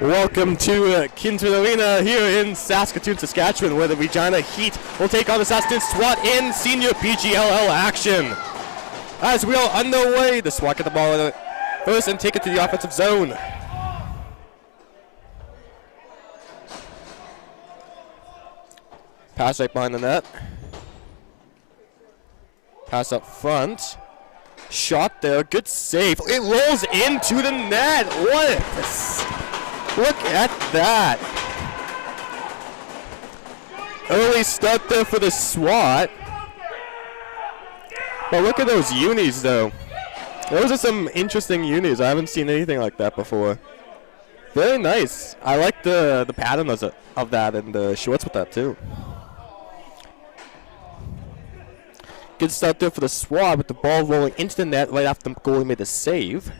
Welcome to Kinsmen Arena here in Saskatoon, Saskatchewan, where the Regina Heat will take on the Saskatoon SWAT in senior PGLL action. As we are underway, the SWAT get the ball first and take it to the offensive zone. Pass right behind the net. Pass up front. Shot there, good save. It rolls into the net. Look at that. Early start there for the SWAT. But look at those unis though. Those are some interesting unis. I haven't seen anything like that before. Very nice. I like the pattern of that and the shorts with that too. Good start there for the SWAT with the ball rolling into the net right after the goalie made the save.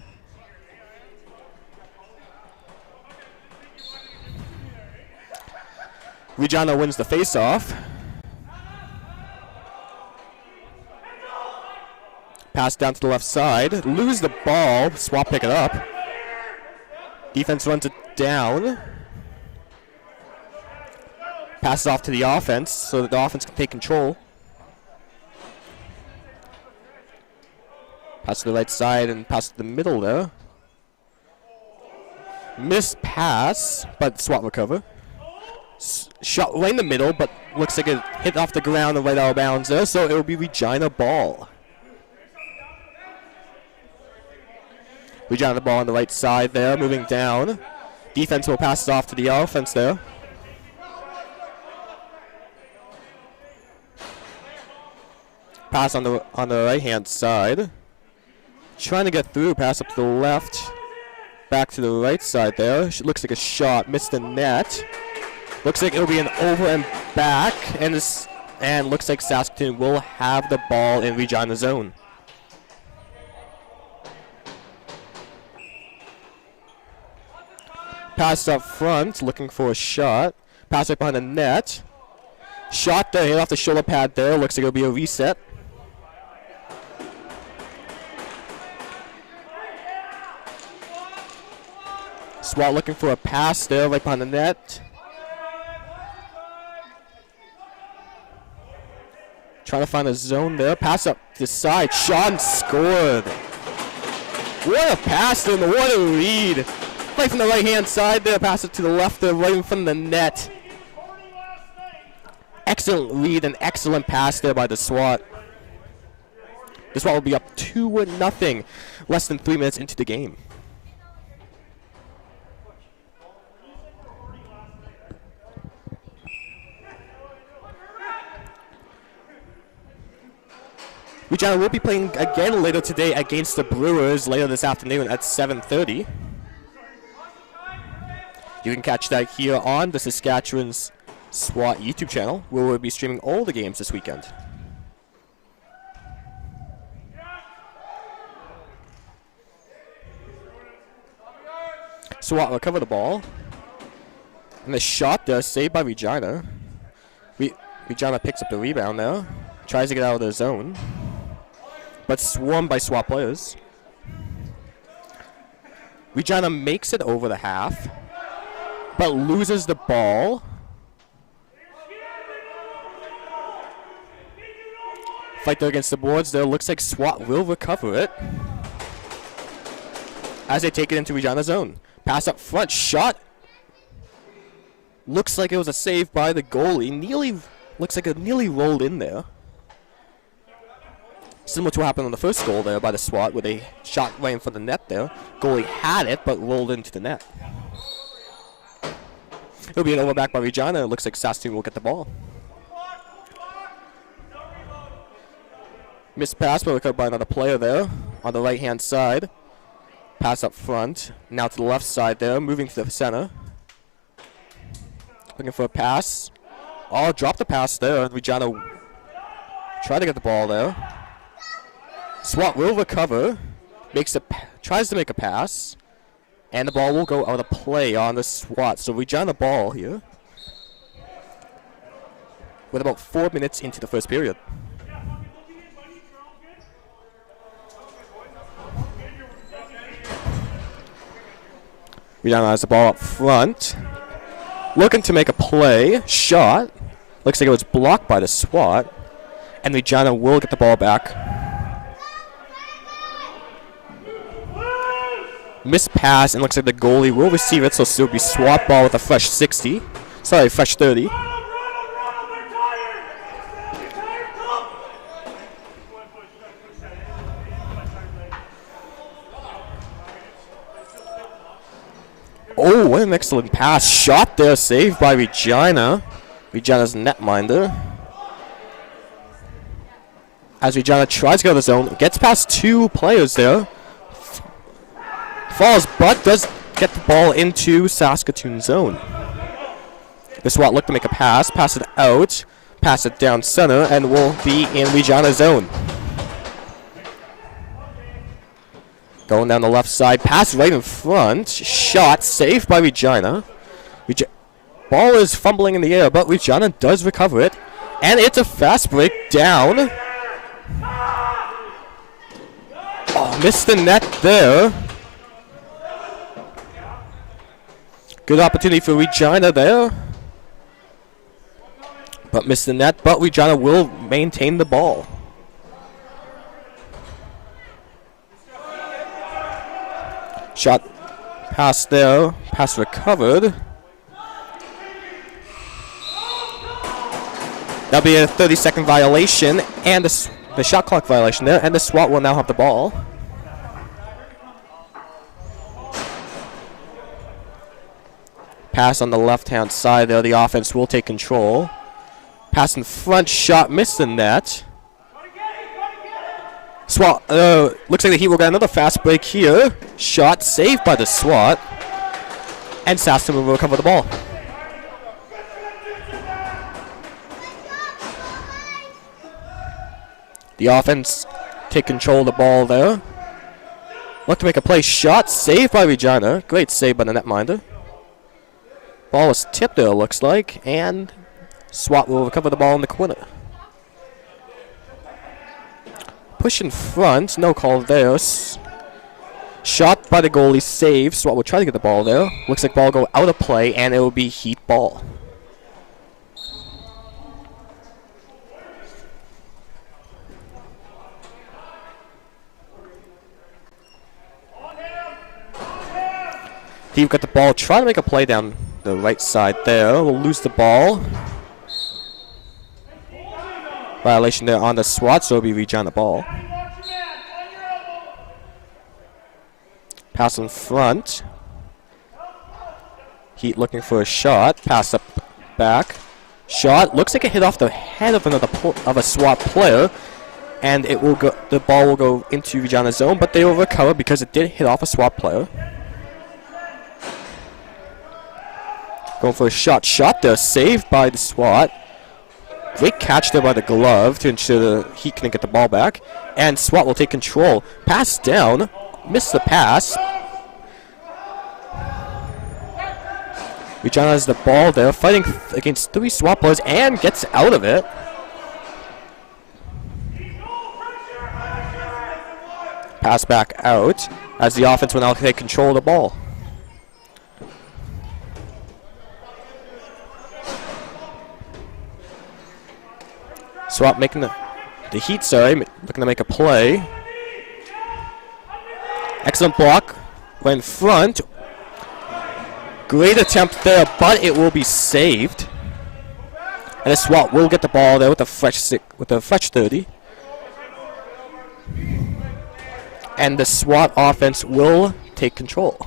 Regina wins the face-off. Pass down to the left side. Lose the ball. SWAT pick it up. Defense runs it down. Passes off to the offense so that the offense can take control. Pass to the right side and pass to the middle there. Missed pass, but SWAT recover. Shot right in the middle, but looks like it hit off the ground and right out of bounds there, so it will be Regina ball. Regina the ball on the right side there, moving down. Defense will pass it off to the offense there. Pass on the right hand side. Trying to get through, pass up to the left. Back to the right side there. Looks like a shot, missed the net. Looks like it'll be an over and back, and looks like Saskatoon will have the ball in Regina zone. Pass up front, looking for a shot. Pass right behind the net. Shot there, hit off the shoulder pad there. Looks like it'll be a reset. SWAT looking for a pass there, right behind the net. Trying to find a zone there. Pass up the side. Sean scored. What a pass there. What a read. Right from the right-hand side there. Pass it to the left there, right in front of the net. Excellent read and excellent pass there by the SWAT. The SWAT will be up 2-0. Less than 3 minutes into the game. Regina will be playing again later today against the Brewers later this afternoon at 7:30. You can catch that here on the Saskatchewan's SWAT YouTube channel, where we'll be streaming all the games this weekend. SWAT recover the ball. And the shot there, saved by Regina. Regina picks up the rebound now. Tries to get out of the zone, but swarmed by SWAT players. Regina makes it over the half, but loses the ball. Fight there against the boards there. Looks like SWAT will recover it as they take it into Regina zone. Pass up front, shot. Looks like it was a save by the goalie. Looks like it nearly rolled in there. Similar to what happened on the first goal there by the SWAT, where they shot right in front of the net there. Goalie had it, but rolled into the net. It'll be an over back by Regina. It looks like Saskatoon will get the ball. Missed pass, but recovered by another player there on the right-hand side. Pass up front. Now to the left side there, moving to the center. Looking for a pass. Oh, dropped the pass there. Regina tried to get the ball there. SWAT will recover, tries to make a pass, and the ball will go out of play on the SWAT. So Regina ball here with about 4 minutes into the first period. Regina has the ball up front. Looking to make a play. Shot. Looks like it was blocked by the SWAT. And Regina will get the ball back. Missed pass, and looks like the goalie will receive it, so it'll be SWAT ball with a fresh 60. Sorry, fresh 30. Oh, what an excellent pass. Shot there, saved by Regina. Regina's netminder. As Regina tries to go to the zone, gets past 2 players there. Falls, but does get the ball into Saskatoon zone. The SWAT look to make a pass it out, pass it down center, and will be in Regina zone. Going down the left side, pass right in front, shot, saved by Regina. Ball is fumbling in the air, but Regina does recover it, and it's a fast break down. Oh, missed the net there. Good opportunity for Regina there. But missed the net, but Regina will maintain the ball. Shot pass there, pass recovered. That'll be a 30-second violation and the shot clock violation there, and the SWAT will now have the ball. Pass on the left-hand side there. The offense will take control. Pass in front, shot, missed the net. SWAT, looks like the Heat will get another fast break here. Shot saved by the SWAT. And Saskatoon will recover the ball. The offense take control of the ball there. Look to make a play. Shot saved by Regina. Great save by the netminder. Ball was tipped there, looks like, and SWAT will recover the ball in the corner. Push in front, no call there. Shot by the goalie, save. SWAT will try to get the ball there. Looks like ball will go out of play, and it will be Heat ball. Heat got the ball, trying to make a play down the right side there. We'll lose the ball. Violation there on the SWAT, so it'll be Regina ball. Pass in front. Heat looking for a shot. Pass up back. Shot. Looks like it hit off the head of a SWAT player, and it will go. The ball will go into Regina's zone, but they will recover because it did hit off a SWAT player. Going for a shot. Shot there. Saved by the SWAT. Great catch there by the glove to ensure the Heat can get the ball back. And SWAT will take control. Pass down. Missed the pass. Regina has the ball there. Fighting against 3 SWAT players and gets out of it. Pass back out as the offense will now take control of the ball. SWAT making the Heat, looking to make a play. Excellent block. Right in front. Great attempt there, but it will be saved. And the SWAT will get the ball there with a fresh 30. And the SWAT offense will take control.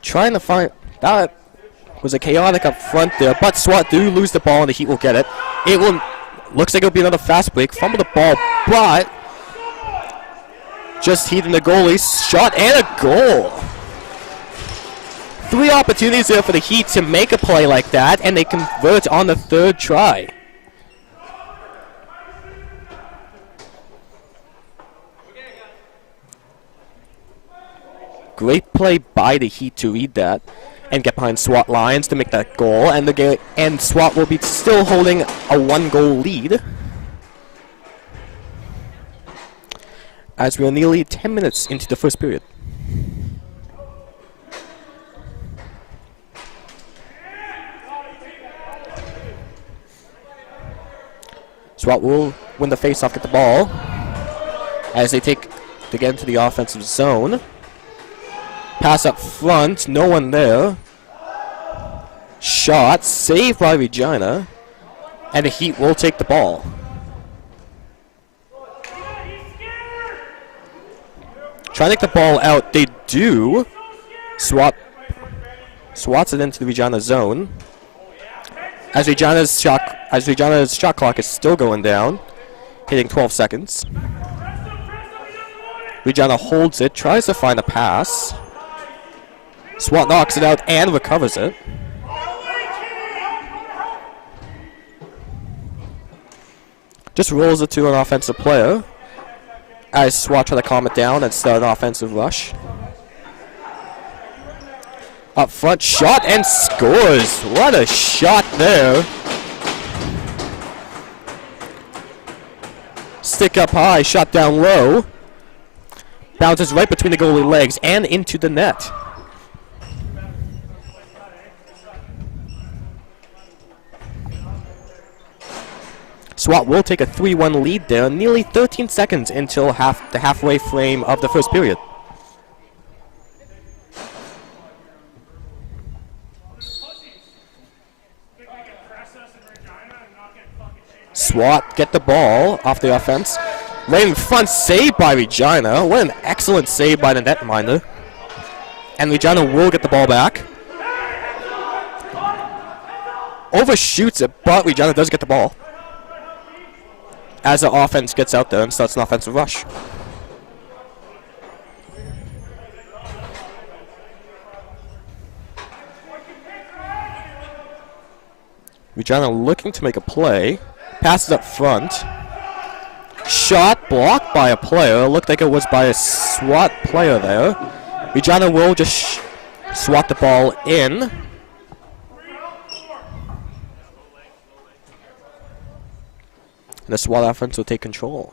Trying to find, that was a chaotic up front there, but SWAT do lose the ball and the Heat will get it. It will, looks like it'll be another fast break, fumble the ball, but just Heat and the goalie, shot and a goal. 3 opportunities there for the Heat to make a play like that, and they convert on the 3rd try. Great play by the Heat to read that. and get behind SWAT lines to make that goal, and SWAT will be still holding a 1-goal lead as we are nearly 10 minutes into the first period. SWAT will win the face-off, get the ball as they get into the offensive zone. Pass up front, no one there. Shot, saved by Regina, and the Heat will take the ball. Trying to take the ball out, they do. Swats it into the Regina zone. As Regina's shot clock is still going down, hitting 12 seconds. Regina holds it, tries to find a pass. SWAT knocks it out and recovers it. Just rolls it to an offensive player as SWAT try to calm it down and start an offensive rush. Up front, shot and scores. What a shot there. Stick up high, shot down low. Bounces right between the goalie legs and into the net. SWAT will take a 3-1 lead there, nearly 13 seconds until the halfway frame of the first period. SWAT get the ball off the offense. Right in front, save by Regina. What an excellent save by the netminder. And Regina will get the ball back. Overshoots it, but Regina does get the ball as the offense gets out there and starts an offensive rush. Regina looking to make a play. Passes up front. Shot blocked by a player. Looked like it was by a SWAT player there. Regina will just swat the ball in. And the SWAT offense will take control.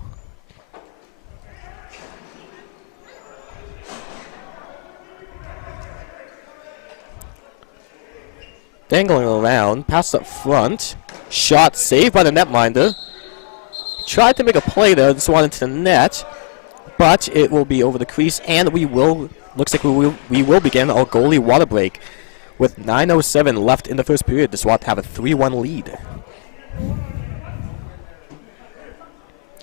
Dangling around, pass up front. Shot saved by the netminder. Tried to make a play there, just wanted to the net, but it will be over the crease, and looks like we will begin our goalie water break. With 9:07 left in the first period, the SWAT have a 3-1 lead.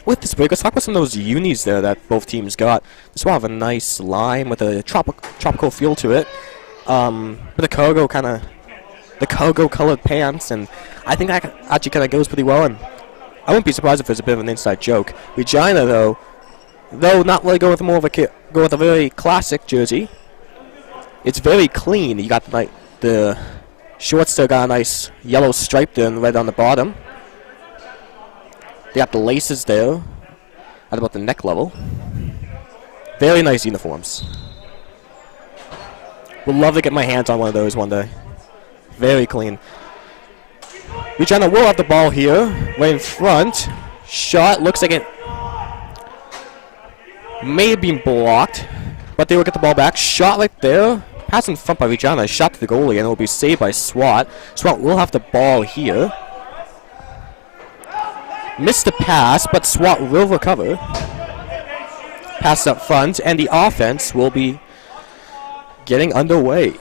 With this break, let's talk about some of those unis there that both teams got. The SWAT have a nice lime with a tropical feel to it. With the cargo colored pants, and I think that actually kind of goes pretty well, and I wouldn't be surprised if there's a bit of an inside joke. Regina, though not really going with a very classic jersey. It's very clean. You got the shorts still got a nice yellow stripe there right on the bottom. They got the laces there at about the neck level. Very nice uniforms. Would love to get my hands on one of those one day. Very clean. Regina will have the ball here, right in front. Shot, looks like it may have been blocked, but they will get the ball back. Shot right there. Pass in front by Regina. Shot to the goalie, and it will be saved by SWAT. SWAT will have the ball here. Missed the pass, but SWAT will recover. Pass up front, and the offense will be getting underway.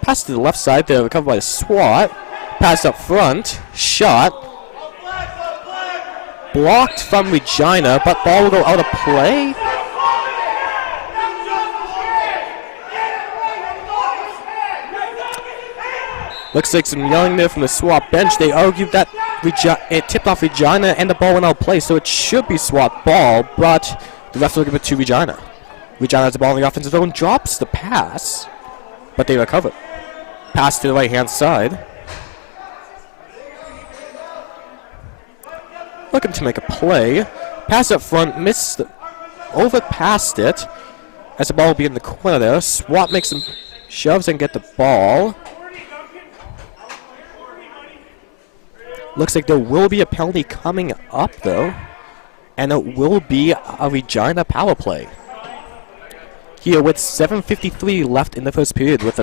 Pass to the left side there, recovered by the SWAT. Pass up front, shot. Blocked from Regina, but ball will go out of play. Looks like some yelling there from the SWAT bench. They argued that it tipped off Regina and the ball went out of play, so it should be SWAT ball, but the refs will give it to Regina. Regina has the ball in the offensive zone, drops the pass, but they recover. Pass to the right-hand side. Looking to make a play. Pass up front, missed over past it. As the ball will be in the corner there. SWAT makes some shoves and get the ball. Looks like there will be a penalty coming up though. And it will be a Regina power play. Here with 7:53 left in the first period with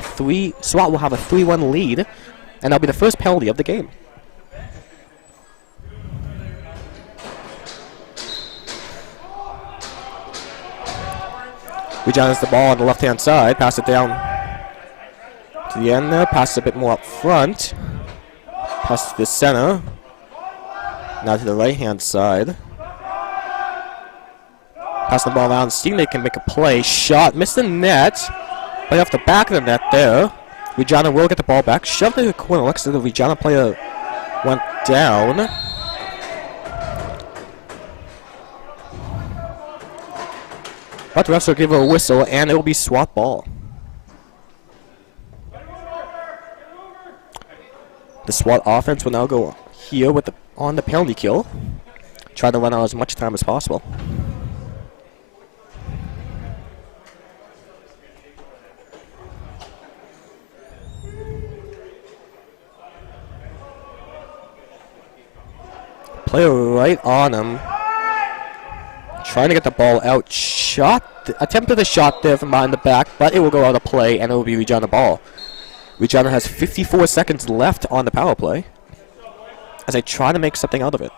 SWAT will have a 3-1 lead. And that'll be the first penalty of the game. Regina has the ball on the left-hand side. Pass it down to the end there. Pass it a bit more up front. Pass to the center. Now to the right-hand side. Pass the ball around. Seeing they can make a play. Shot. Missed the net. Right off the back of the net there. Regina will get the ball back. Shoved to the corner. Looks like the Regina player went down. But the refs will give her a whistle, and it will be SWAT ball. The SWAT offense will now go here with on the penalty kill. Try to run out as much time as possible. Player right on him. Trying to get the ball out. Attempted a shot there from behind the back, but it will go out of play, and it will be Regina ball. Regina has 54 seconds left on the power play as they try to make something out of it.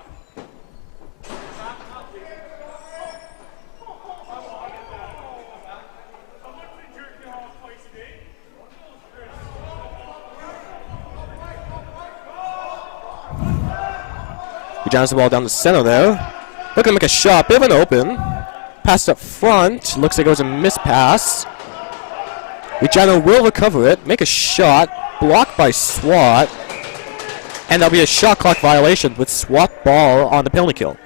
Regina's the ball down the center there. Looking to make a shot. Bit of an open. Pass up front. Looks like it was a missed pass. Regina will recover it. Make a shot. Blocked by SWAT. And there'll be a shot clock violation with SWAT ball on the penalty kill.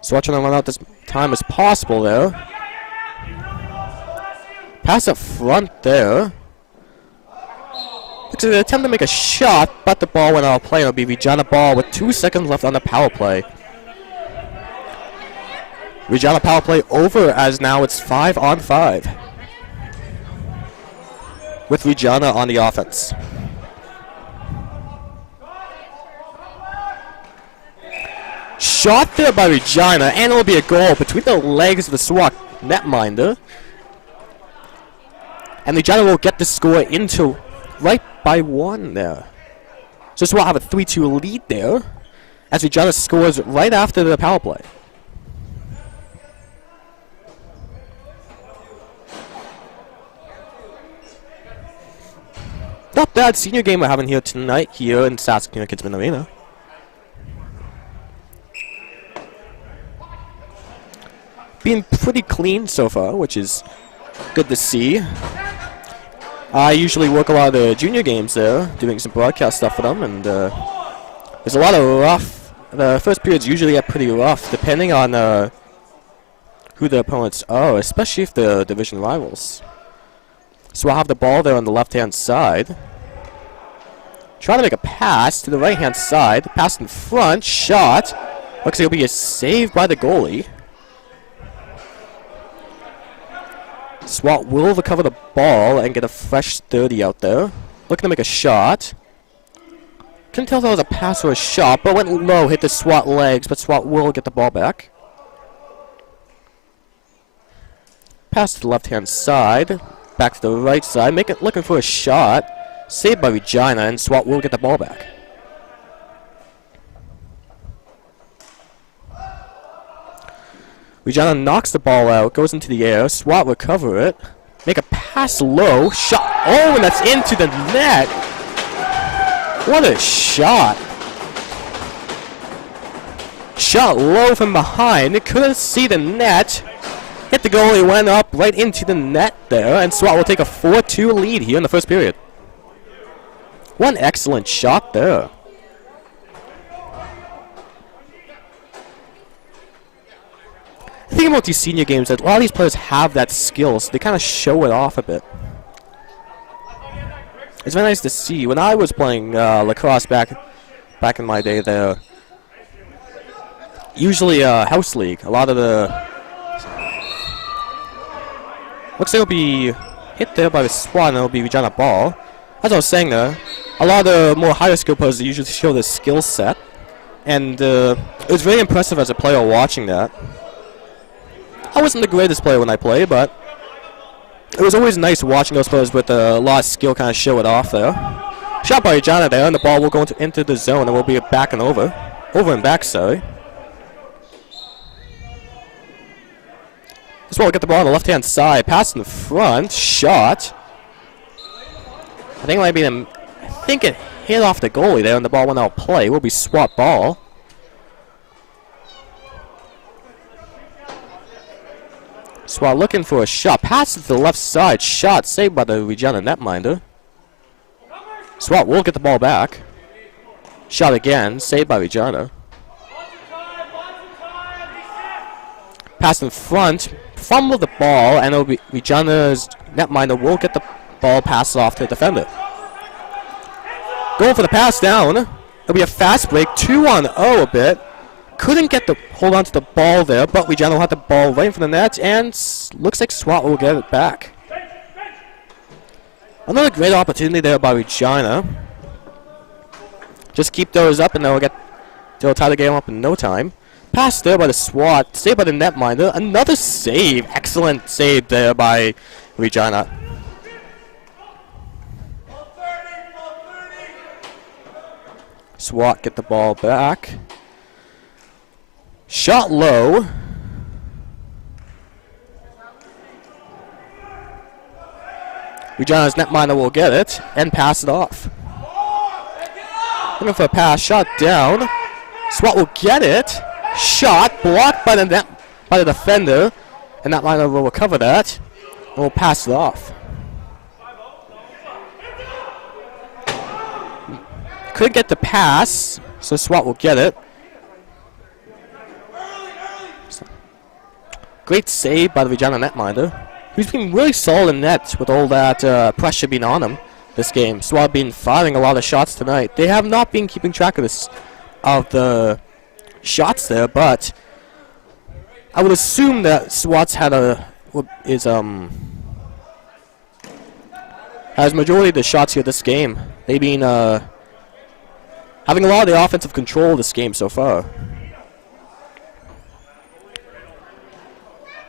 SWAT trying to run out this time as possible there. Pass up front there. Looks like an attempt to make a shot, but the ball went out of play. It'll be Regina ball with 2 seconds left on the power play. Regina power play over as now it's 5-on-5. With Regina on the offense. Shot there by Regina, and it'll be a goal between the legs of the SWAT netminder. And Regina will get the score into right by 1 there. So SWAT have a 3-2 lead there as Regina scores right after the power play. Not bad senior game we're having here tonight here in Saskatoon Kinsmen Arena. Being pretty clean so far, which is good to see. I usually work a lot of the junior games there, doing some broadcast stuff for them, and there's a lot of rough. The first periods usually get pretty rough, depending on who the opponents are, especially if they're division rivals. So I'll have the ball there on the left-hand side. Trying to make a pass to the right-hand side. Pass in front, shot. Looks like it'll be a save by the goalie. SWAT will recover the ball and get a fresh 30 out there. Looking to make a shot. Couldn't tell if that was a pass or a shot, but went low, hit the SWAT legs, but SWAT will get the ball back. Pass to the left-hand side. Back to the right side. Looking for a shot. Saved by Regina, and SWAT will get the ball back. Regina knocks the ball out, goes into the air. SWAT recover it. Make a pass low. Shot. Oh, and that's into the net. What a shot. Shot low from behind. Couldn't see the net. Hit the goalie, went up right into the net there, and SWAT will take a 4-2 lead here in the first period. One excellent shot there. The thing about these senior games is that a lot of these players have that skill, so they kind of show it off a bit. It's very nice to see. When I was playing lacrosse back in my day there, usually house league, a lot of the... Looks like it'll be hit there by the SWAT and it'll be Regina ball. As I was saying there, a lot of the more higher skill players usually show their skill set. And it was very impressive as a player watching that. I wasn't the greatest player when I played, but it was always nice watching those players with a lot of skill kind of show it off there. Shot by Regina there, and the ball will go into the zone, and we'll be back and over. Over and back, sorry. This ball will get the ball on the left-hand side. Pass in the front. Shot. I think it might be them. I think it hit off the goalie there, and the ball went out of play. Will be SWAT ball. SWAT looking for a shot. Pass to the left side. Shot saved by the Regina netminder. SWAT will get the ball back. Shot again. Saved by Regina. Pass in front. Fumble the ball, and it'll be Regina's netminder will get the ball passed off to the defender. Going for the pass down. It'll be a fast break. 2-on-0 a bit. Couldn't get the hold on to the ball there, but Regina will have the ball right in front of the net, and looks like SWAT will get it back. Another great opportunity there by Regina. Just keep those up, and they'll tie the game up in no time. Pass there by the SWAT, saved by the netminder. Another save, excellent save there by Regina. SWAT get the ball back. Shot low. Regina's netminder will get it and pass it off. Looking for a pass. Shot down. SWAT will get it. Shot blocked by the defender, and netminder will recover that and will pass it off. Couldn't get the pass, so SWAT will get it. Great save by the Regina netminder, who's been really solid in net with all that pressure being on him this game. SWAT been firing a lot of shots tonight. They have not been keeping track of the shots there, but I would assume that SWAT's has majority of the shots here this game. They've been having a lot of the offensive control this game so far.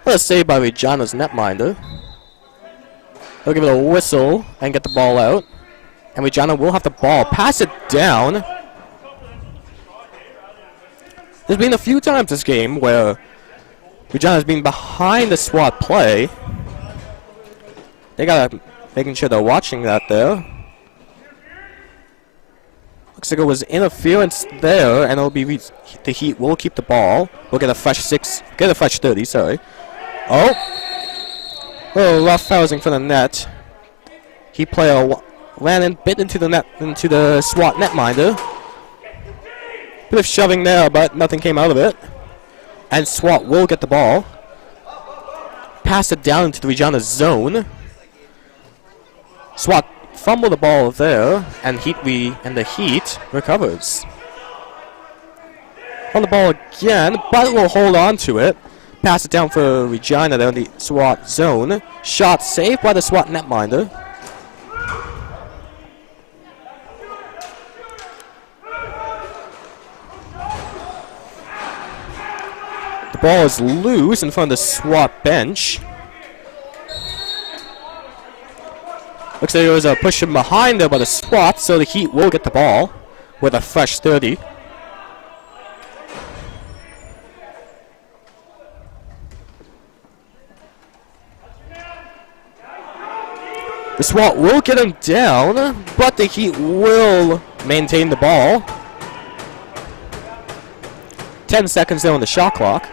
What a save by Regina's netminder. They'll give it a whistle and get the ball out. And Regina will have the ball. Pass it down. There's been a few times this game where Regina's been behind the SWAT play. They gotta making sure they're watching that there. Looks like it was interference there, and it'll be the Heat will keep the ball. We'll get a fresh 30, sorry. Oh, a little rough housing for the net. Heat player ran and bit into the SWAT netminder. Bit of shoving there, but nothing came out of it. And SWAT will get the ball. Pass it down into the Regina zone. SWAT fumble the ball there, and the Heat recovers. On the ball again, but will hold on to it. Pass it down for Regina there in the SWAT zone. Shot saved by the SWAT netminder. The ball is loose in front of the SWAT bench. Looks like there was a push from behind there by the SWAT, so the Heat will get the ball with a fresh 30. The SWAT will get him down, but the Heat will maintain the ball. 10 seconds there on the shot clock.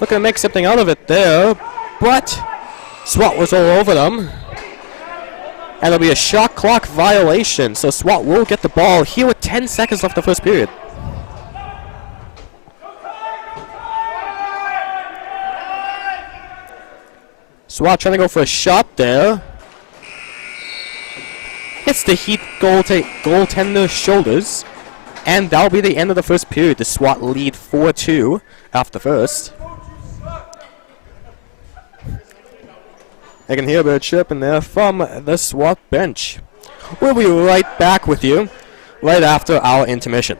Looking to make something out of it there, but SWAT was all over them. And there'll be a shot clock violation, so SWAT will get the ball here with 10 seconds left of the first period. SWAT trying to go for a shot there. Hits the Heat goaltender's shoulders. And that'll be the end of the first period. The SWAT lead 4-2 after first. I can hear a bit chirping there from the SWAT bench. We'll be right back with you right after our intermission.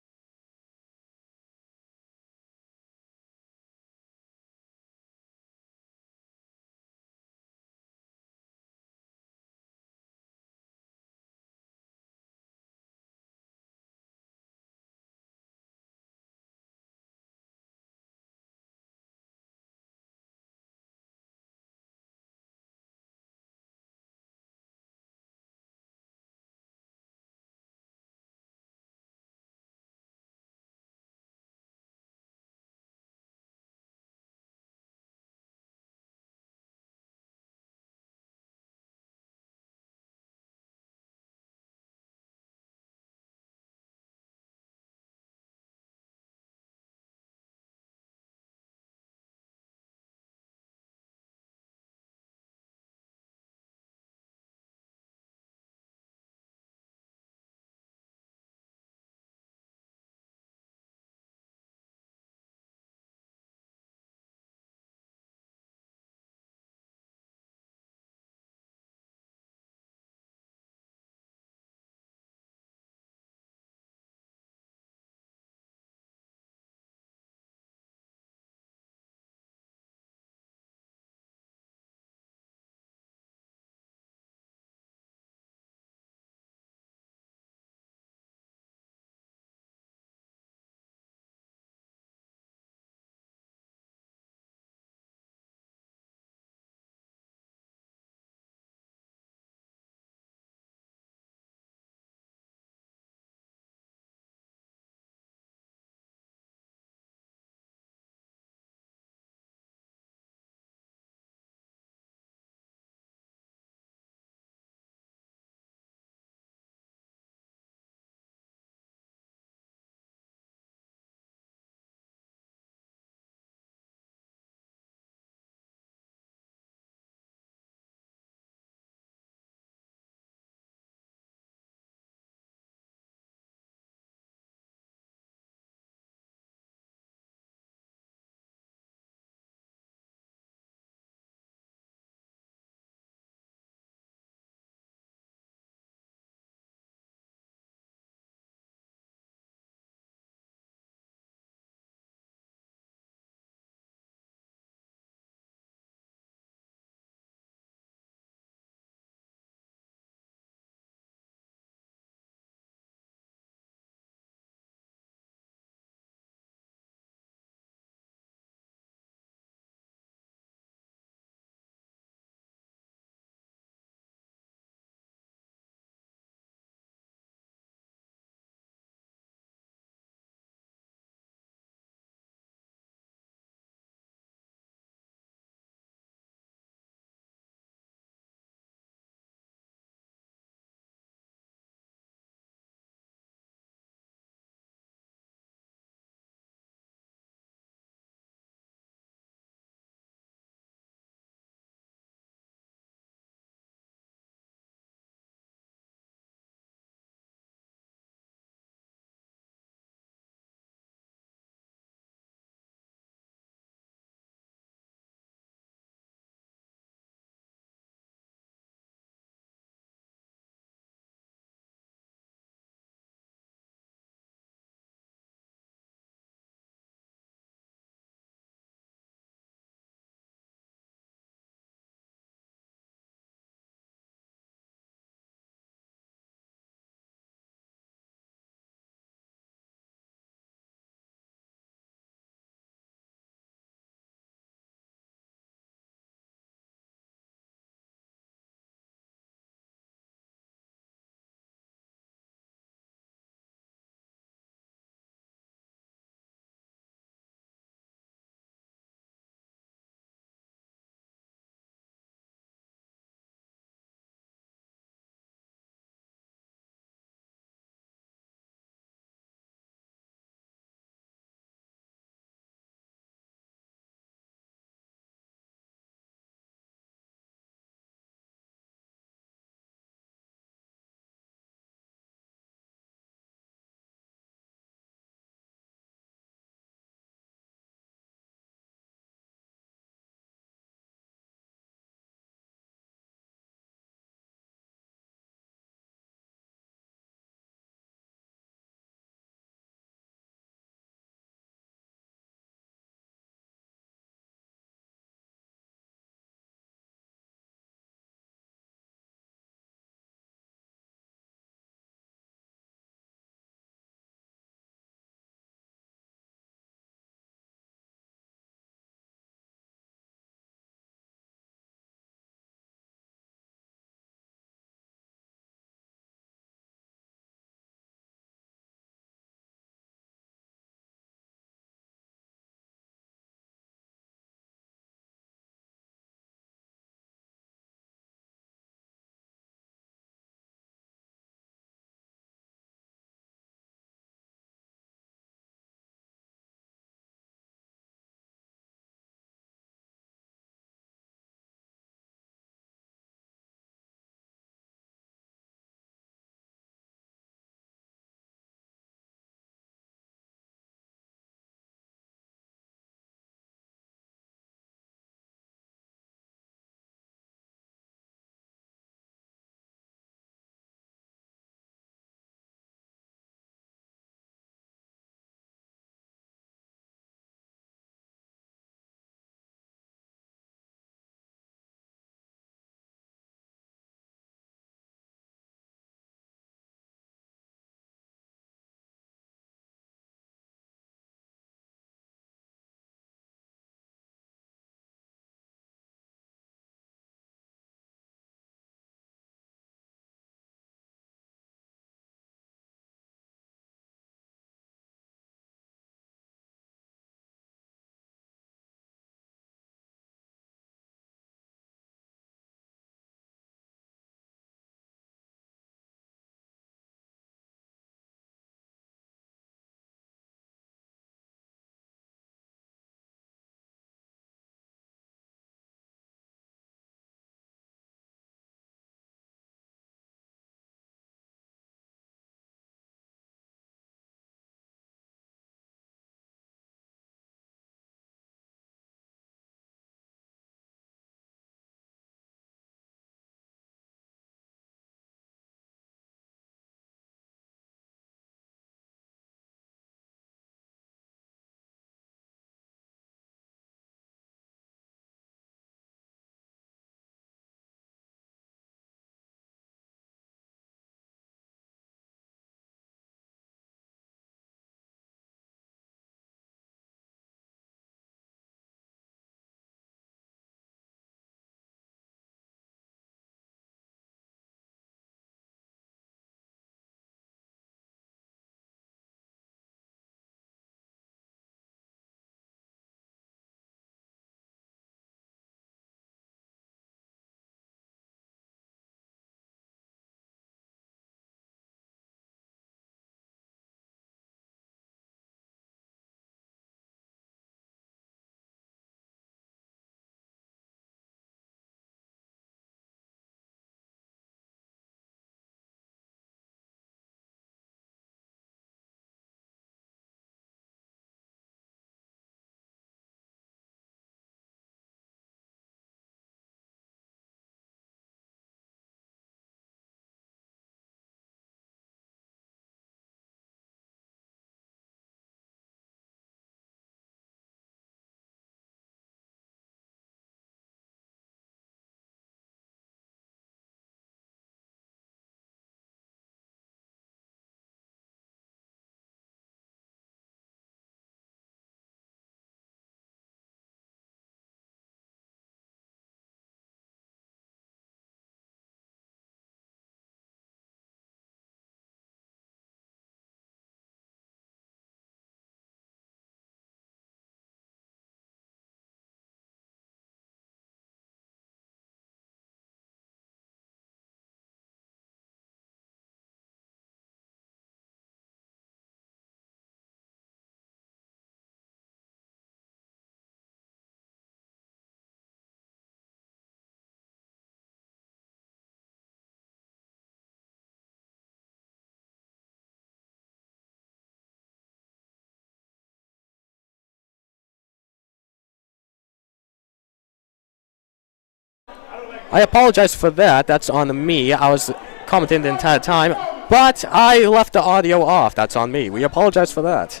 I apologize for that. That's on me. I was commenting the entire time, but I left the audio off. That's on me. We apologize for that.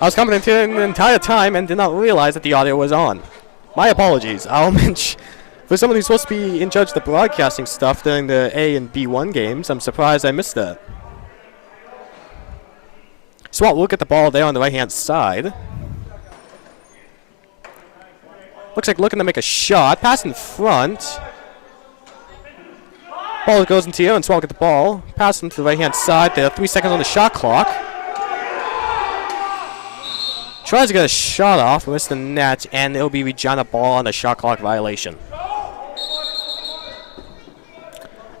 I was commenting the entire time and did not realize that the audio was on. My apologies. I'll mention, for someone who's supposed to be in charge of the broadcasting stuff during the A and B1 games, I'm surprised I missed that. SWAT will get the ball there on the right-hand side. Looks like looking to make a shot. Pass in front. Ball goes into the air and SWAT will get the ball. Pass into the right-hand side there. 3 seconds on the shot clock. Tries to get a shot off, missed the net, and it'll be Regina ball on the shot clock violation.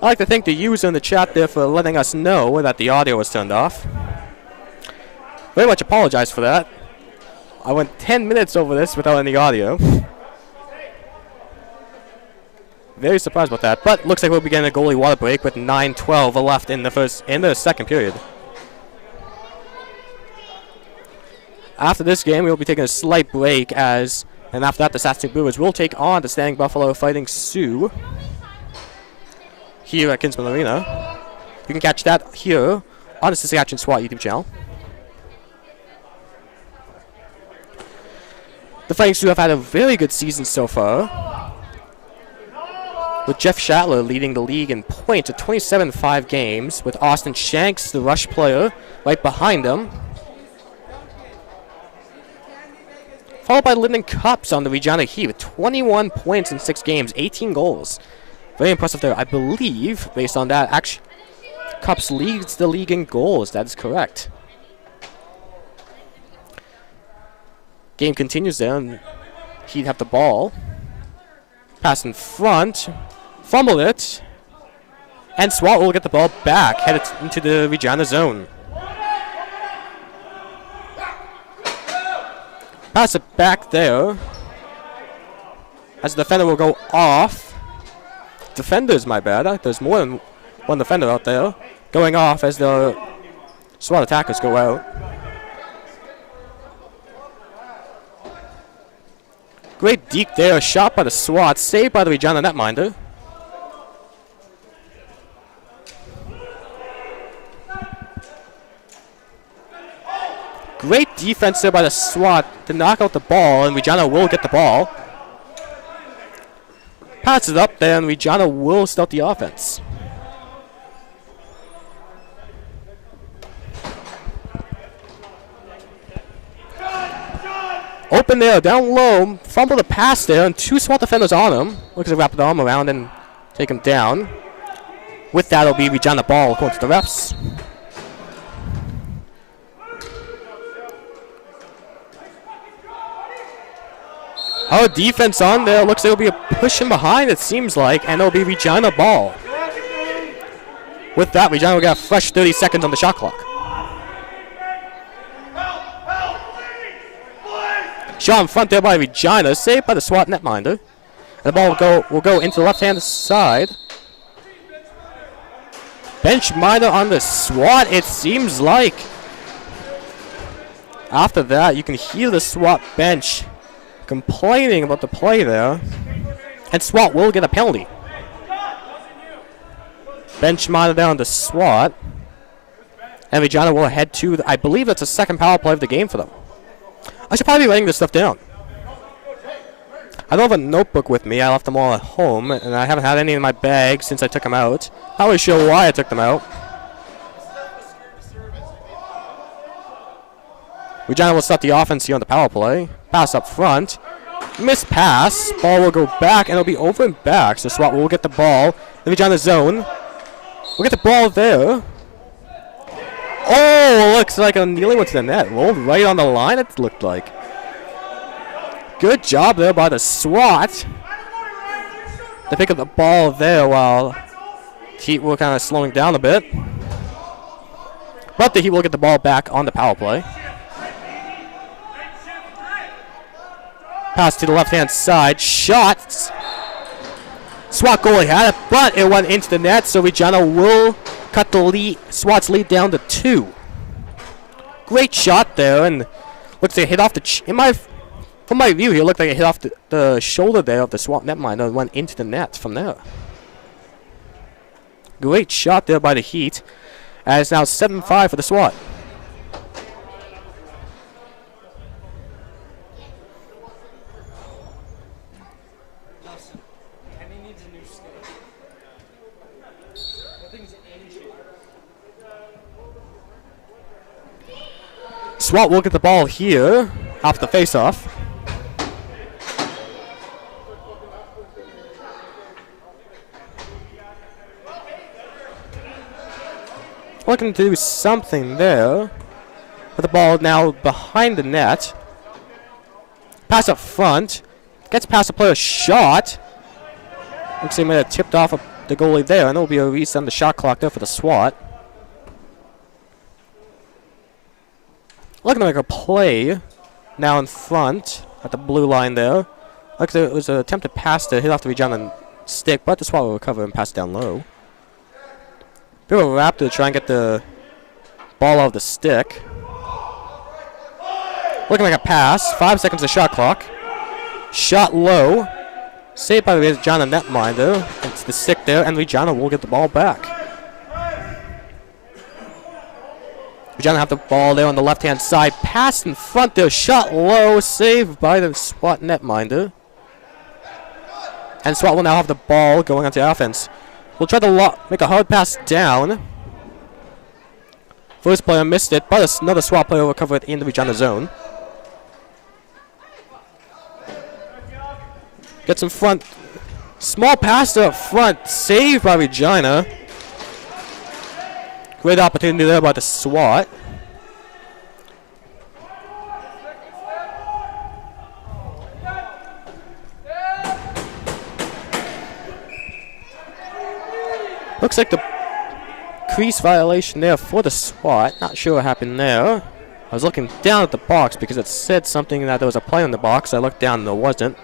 I'd like to thank the user in the chat there for letting us know that the audio was turned off. Very much apologize for that. I went 10 minutes over this without any audio. Very surprised about that, but looks like we'll be getting a goalie water break with 9:12 left in the second period. After this game, we'll be taking a slight break and after that, the Saskatoon Brewers will take on the Standing Buffalo Fighting Sioux here at Kinsmen Arena. You can catch that here on the Saskatchewan SWAT YouTube channel. The Fighting Sioux have had a very good season so far, with Jeff Shatler leading the league in points at 27-5 games, with Austin Shanks, the rush player, right behind him. Followed by Lyndon Cups on the Regina Heat with 21 points in 6 games, 18 goals. Very impressive there, I believe, based on that. Actually, Cups leads the league in goals. That is correct. Game continues there, and Heat have the ball. Pass in front. Fumble it. And SWAT will get the ball back, headed into the Regina zone. Pass it back there. As the defender will go off. Defenders, my bad. There's more than one defender out there. Going off as the SWAT attackers go out. Great deke there. Shot by the SWAT. Saved by the Regina netminder. Great defense there by the SWAT to knock out the ball, and Regina will get the ball. Pass it up there, and Regina will start the offense. Open there, down low, fumble the pass there, and 2 SWAT defenders on him. Looks to wrap the arm around and take him down. With that, it'll be Regina ball according to the refs. Our defense on there. Looks like it'll be a push in behind, it seems like, and it'll be Regina ball. With that, Regina will get a fresh 30 seconds on the shot clock. Shot in front there by Regina, saved by the SWAT netminder. And the ball will go into the left-hand side. Bench minor on the SWAT, it seems like. After that, you can hear the SWAT bench complaining about the play there. And SWAT will get a penalty. Bench minor down to SWAT. And Regina will head to, I believe that's the second power play of the game for them. I should probably be writing this stuff down. I don't have a notebook with me. I left them all at home, and I haven't had any in my bag since I took them out. Not really sure why I took them out. Regina will start the offense here on the power play. Pass up front. Missed pass. Ball will go back, and it'll be over and back. So SWAT will get the ball. The Regina zone. We'll get the ball there. Oh, looks like a kneeling went to the net. Rolled right on the line, it looked like. Good job there by the SWAT to pick up the ball there while Heat were kind of slowing down a bit. But the Heat will get the ball back on the power play. Pass to the left-hand side. Shot. SWAT goalie had it, but it went into the net, so Regina will cut the lead, SWAT's lead down to 2. Great shot there, and looks like it hit off the From my view here, it looked like it hit off the shoulder there of the SWAT netminder and went into the net from there. Great shot there by the Heat. And it's now 7-5 for the SWAT. SWAT will get the ball here after the face-off. Looking to do something there. With the ball now behind the net. Pass up front. Gets past the player's shot. Looks like he may have tipped off the goalie there, and there will be a reset on the shot clock there for the SWAT. Looking to make a play now in front at the blue line there. Looks like it was an attempted pass to hit off the Regina stick, but the SWAT will recover and pass down low. Bit of a wrap to try and get the ball out of the stick. Looking like a pass. 5 seconds of shot clock. Shot low. Saved by the Regina netminder. It's the stick there, and Regina will get the ball back. Regina have the ball there on the left-hand side. Pass in front there. Shot low. Saved by the SWAT netminder. And SWAT will now have the ball going onto offense. We'll try to make a hard pass down. First player missed it, but another SWAT player will recover it in the Regina zone. Gets in front. Small pass there up front. Saved by Regina. Great opportunity there by the SWAT. Looks like the crease violation there for the SWAT. Not sure what happened there. I was looking down at the box because it said something that there was a play in the box. I looked down and there wasn't.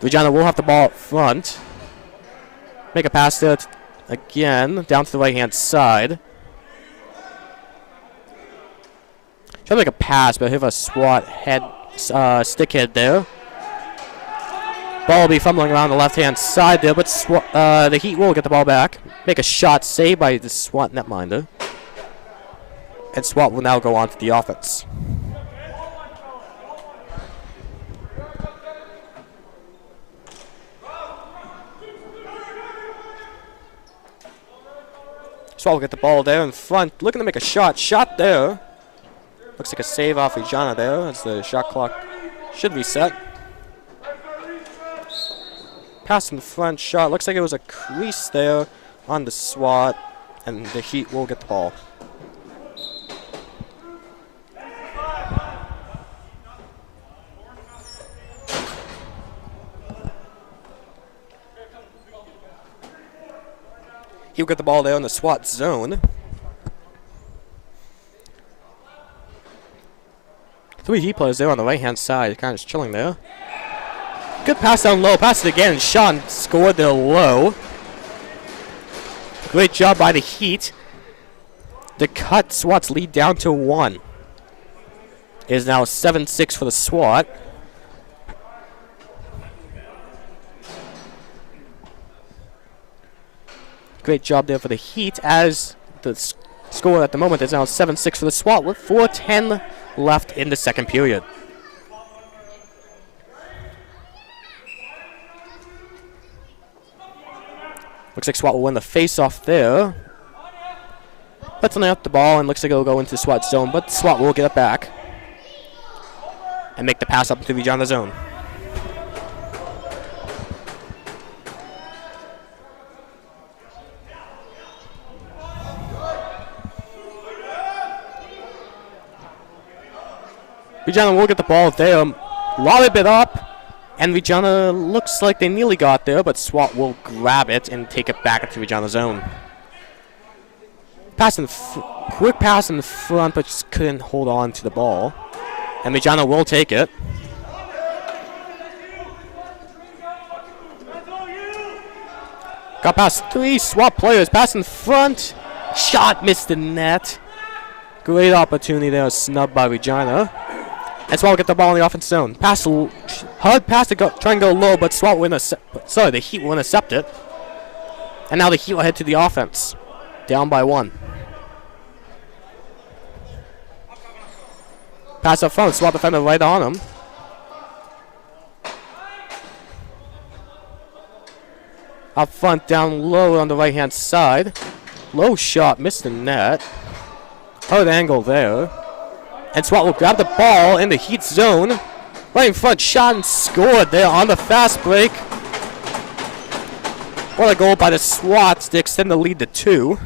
Regina will have the ball up front. Make a pass there again, down to the right-hand side. Try to make a pass, but hit a SWAT head, stick head there. Ball will be fumbling around the left-hand side there, but the Heat will get the ball back. Make a shot, saved by the SWAT netminder. And SWAT will now go on to the offense. SWAT will get the ball there in front, looking to make a shot. Shot there. Looks like a save off Regina there as the shot clock should reset. Pass in front, shot. Looks like it was a crease there on the SWAT, and the Heat will get the ball. He'll get the ball there in the SWAT zone. 3 Heat players there on the right-hand side, kind of just chilling there. Good pass down low, pass it again, and Sean scored there low. Great job by the Heat. To cut SWAT's lead down to 1. It is now 7-6 for the SWAT. Great job there for the Heat, as the score at the moment is now 7-6 for the SWAT with 4:10 left in the second period. Looks like SWAT will win the face-off there. Puts on up the ball and looks like it'll go into the SWAT zone, but SWAT will get it back and make the pass up to Regina zone. Regina will get the ball there, lob it up, and Regina looks like they nearly got there, but SWAT will grab it and take it back into Regina zone. Quick pass in the front, but just couldn't hold on to the ball. And Regina will take it. Got past 3 SWAT players, pass in front. Shot missed the net. Great opportunity there, snubbed by Regina. And SWAT will get the ball in the offense zone. Hard pass to try and go low, but SWAT will the Heat will intercept it. And now the Heat will head to the offense. Down by 1. Pass up front, SWAT defender right on him. Up front, down low on the right-hand side. Low shot, missed the net. Hard angle there. And SWAT will grab the ball in the Heat zone. Right in front, shot and scored there on the fast break. What a goal by the SWATs to extend the lead to 2.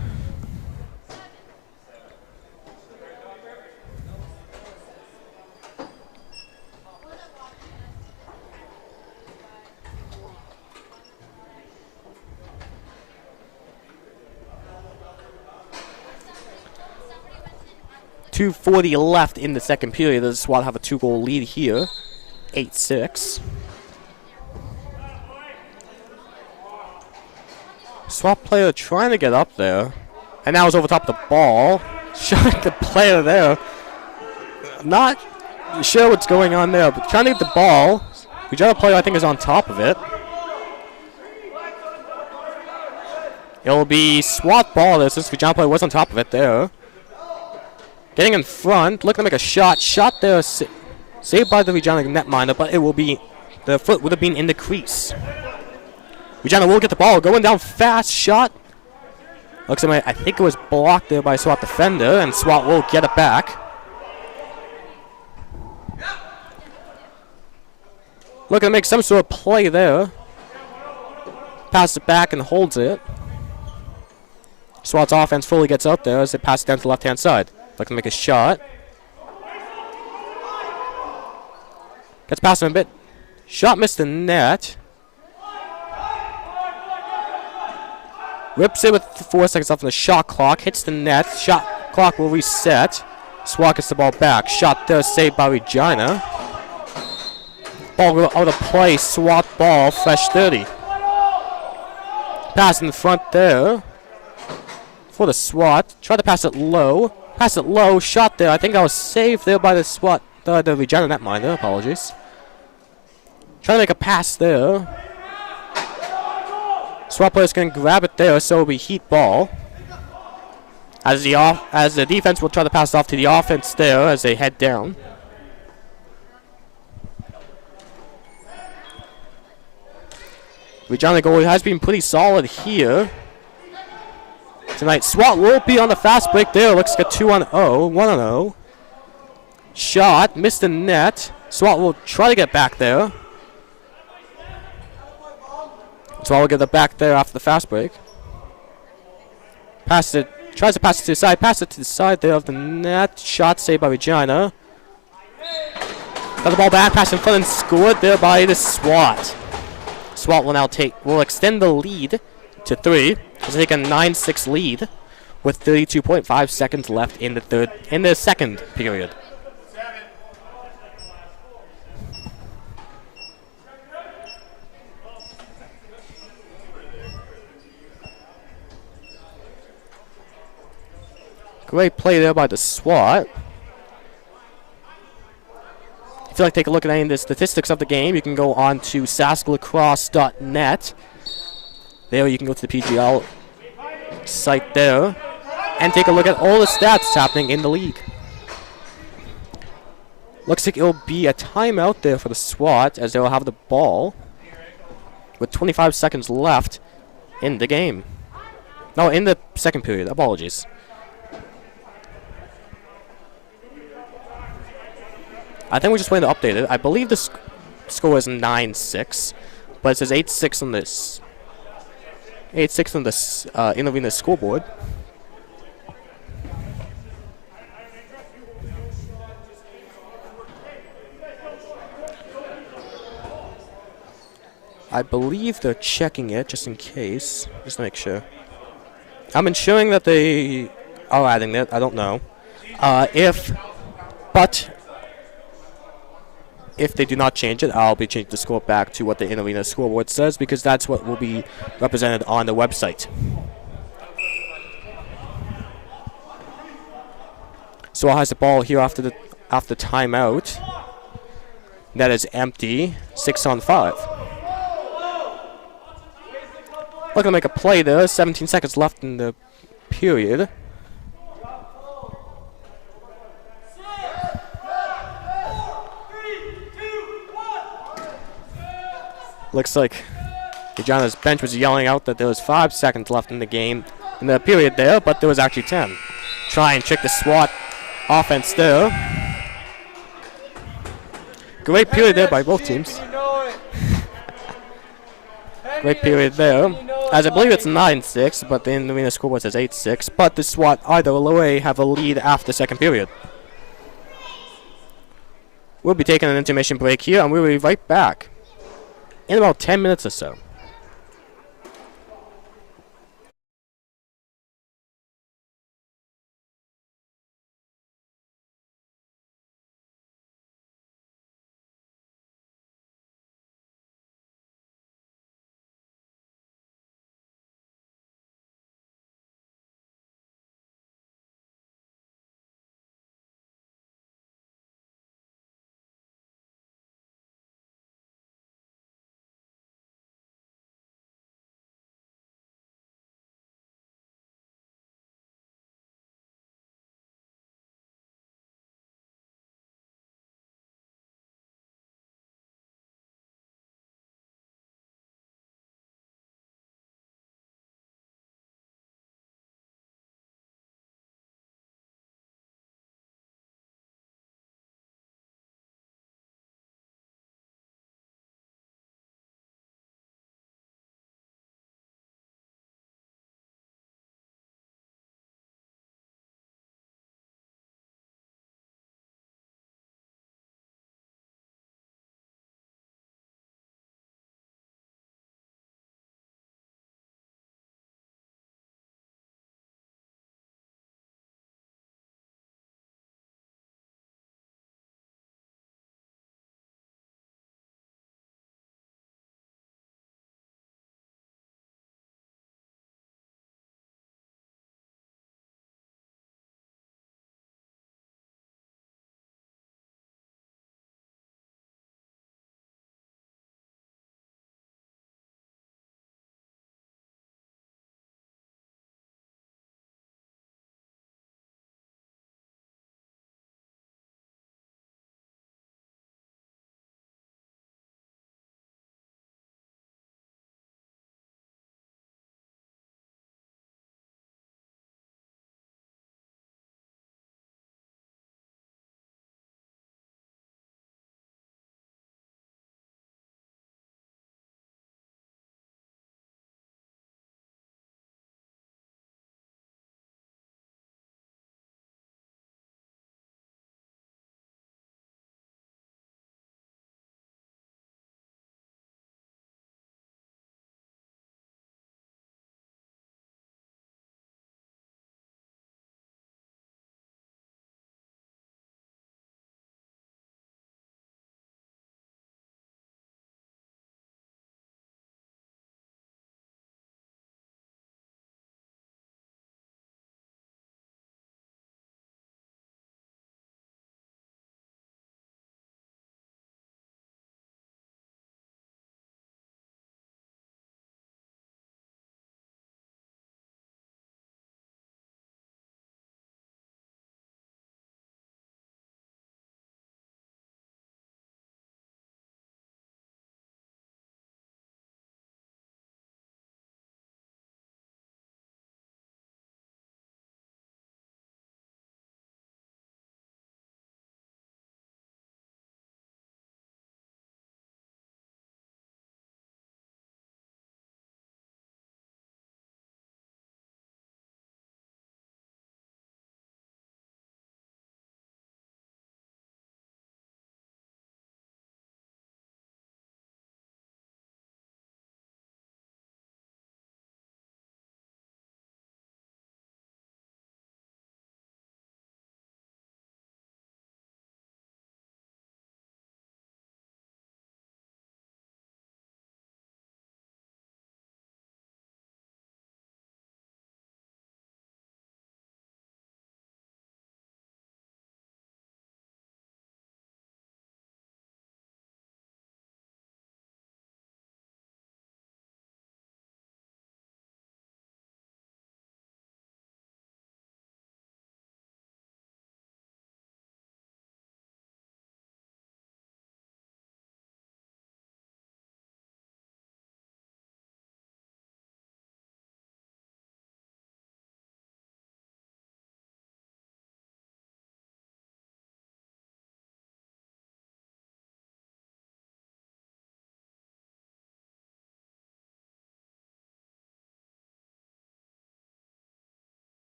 .240 left in the second period. The SWAT have a 2-goal lead here. 8-6. SWAT player trying to get up there. And now it's over top the ball. Showing the player there. Not sure what's going on there, but trying to get the ball. Regina player, I think, is on top of it. It'll be SWAT ball there since Regina player was on top of it there. Getting in front, looking to make a shot. Shot there, saved by the Regina netminder, but it will be, the foot would have been in the crease. Regina will get the ball, going down fast, shot. Looks like I think it was blocked there by a SWAT defender, and SWAT will get it back. Looking to make some sort of play there. Pass it back and holds it. SWAT's offense fully gets out there as they pass it down to the left-hand side. Looking to make a shot. Gets past him a bit. Shot missed the net. Rips it with 4 seconds left on the shot clock. Hits the net. Shot clock will reset. SWAT gets the ball back. Shot there, saved by Regina. Ball out of play. SWAT ball. Fresh 30. Pass in the front there. For the SWAT. Try to pass it low. Pass it low. Shot there. I think I was saved there by the SWAT. The Regina netminder. Apologies. Trying to make a pass there. SWAT player's going to grab it there, so it'll be Heat ball. As the defense will try to pass it off to the offense there as they head down. Regina goalie has been pretty solid here tonight. SWAT will be on the fast break there. Looks like a 2-on-0, 1-on-0. Shot, missed the net. SWAT will try to get back there. SWAT will get it back there after the fast break. Pass it, tries to pass it to the side. Pass it to the side there of the net. Shot saved by Regina. Got the ball back, pass in front and scored there by the SWAT. SWAT will now will extend the lead to 3. It's take a 9-6 lead with 32.5 seconds left in the second period. Great play there by the SWAT. If you'd like to take a look at any of the statistics of the game, you can go on to sasklacrosse.net. There you can go to the PGL site there and take a look at all the stats happening in the league. Looks like it'll be a timeout there for the SWAT as they'll have the ball with 25 seconds left in the game. No, in the second period. Apologies. I think we're just waiting to update it. I believe the score is 9-6, but it says 8-6 on this. 8-6 on this in-arena scoreboard. I believe they're checking it just in case, just to make sure. I'm ensuring that they are adding it. I don't know. If they do not change it, I'll be changing the score back to what the in-arena scoreboard says because that's what will be represented on the website. SWAT has the ball here after timeout. That is empty. 6-on-5. Looking to make a play there. 17 seconds left in the period. Looks like Regina's bench was yelling out that there was 5 seconds left in the game, in the period there, but there was actually 10. Try and trick the SWAT offense there. Great period there by both teams. Great period there. As I believe it's 9-6, but the arena scoreboard says 8-6. But the SWAT either way have a lead after the second period. We'll be taking an intermission break here, and we'll be right back in about 10 minutes or so.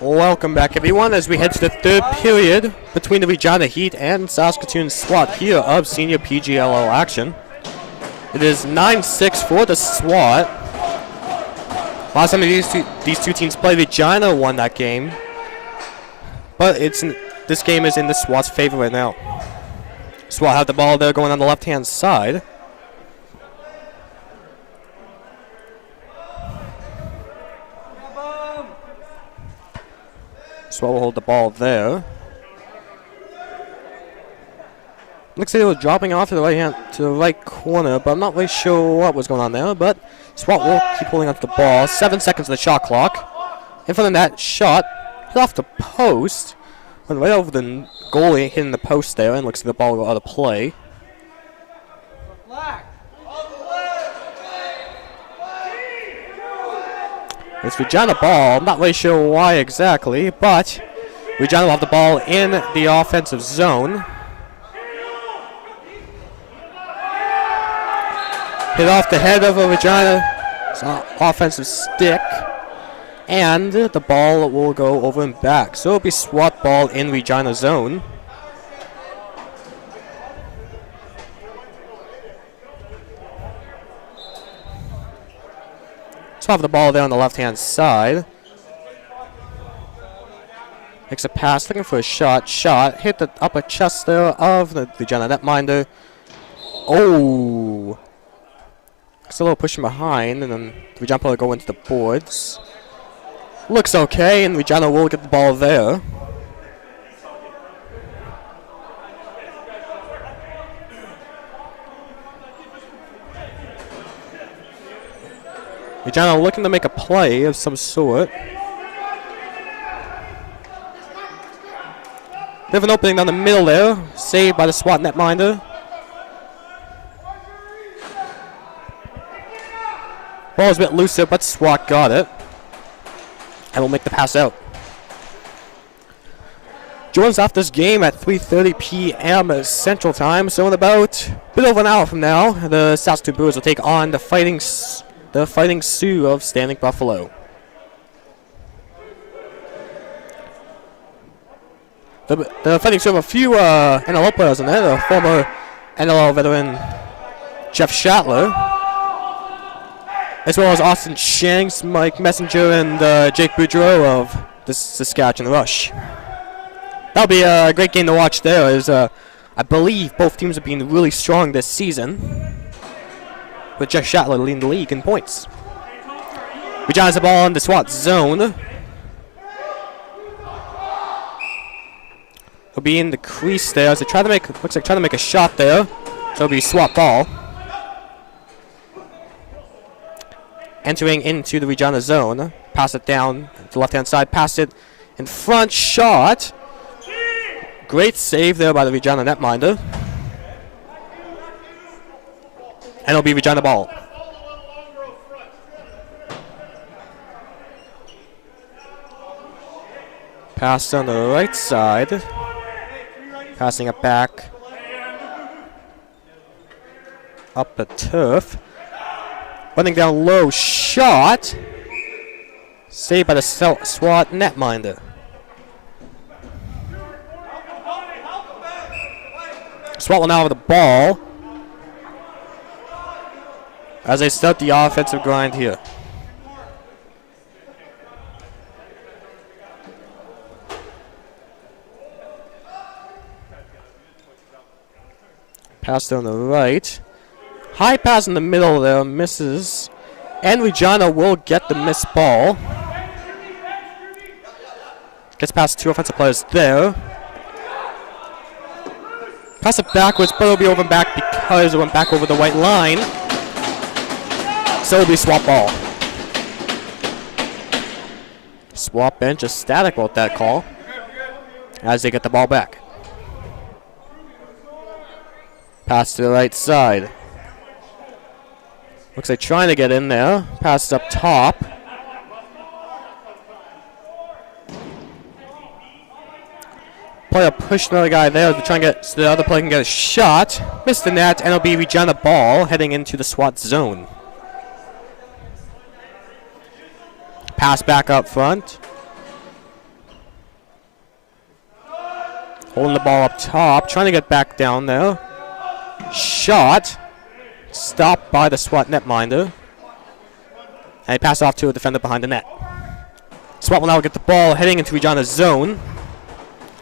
Welcome back, everyone, as we head to the third period between the Regina Heat and Saskatoon SWAT here of senior PGLL action. It is 9-6 for the SWAT. Last time these two teams played, Regina won that game, but this game is in the SWAT's favor right now. SWAT have the ball there going on the left-hand side. SWAT will hold the ball there. Looks like they were dropping off to the right corner, but I'm not really sure what was going on there. But SWAT will keep holding onto the ball. 7 seconds of the shot clock. In front of that shot, hit off the post. Went right over the goalie, hitting the post there, and looks like the ball will go out of play. It's Regina ball. I'm not really sure why exactly, but Regina will have the ball in the offensive zone. Hit off the head of a Regina offensive stick, and the ball will go over and back. So it'll be SWAT ball in Regina zone. So have the ball there on the left-hand side. Makes a pass, looking for a shot. Hit the upper chest there of the Regina netminder. Oh! It's a little push from behind, and then Regina will go into the boards. Looks okay, and Regina will get the ball there. Regina looking to make a play of some sort. They have an opening down the middle there, saved by the SWAT netminder. Ball's a bit looser, but SWAT got it. And will make the pass out. Joins off this game at 3:30 p.m. Central Time, so in about a bit over an hour from now, the Saskatoon Brewers will take on the Fighting Sioux of Standing Buffalo. The Fighting Sioux have a few NLL players in there. The former NLL veteran Jeff Shatler, as well as Austin Shanks, Mike Messenger, and Jake Boudreau of the Saskatchewan Rush. That'll be a great game to watch there, as I believe both teams have been really strong this season, with Jeff Shatler leading the league in points. Regina has the ball in the SWAT zone. He'll be in the crease there as they try to make, looks like trying to make a shot there. So it'll be SWAT ball. Entering into the Regina zone. Pass it down to the left-hand side. Pass it in front. Shot. Great save there by the Regina netminder. And it'll be Regina ball. Pass on the right side. Passing it back. Up the turf. Running down low. Shot. Saved by the SWAT netminder. SWAT will now have the ball as they start the offensive grind here. Pass down the right. High pass in the middle there, misses. And Regina will get the missed ball. Gets past two offensive players there. Pass it backwards, but it'll be over and back because it went back over the white line. So it'll be SWAT ball. SWAT bench is static about that call as they get the ball back. Pass to the right side. Looks like trying to get in there. Pass up top. Player pushed another guy there to try and get so the other player can get a shot. Missed the net, and it'll be Regina ball heading into the SWAT zone. Pass back up front. Holding the ball up top, trying to get back down there. Shot. Stopped by the SWAT netminder. And he passed off to a defender behind the net. SWAT will now get the ball heading into Regina's zone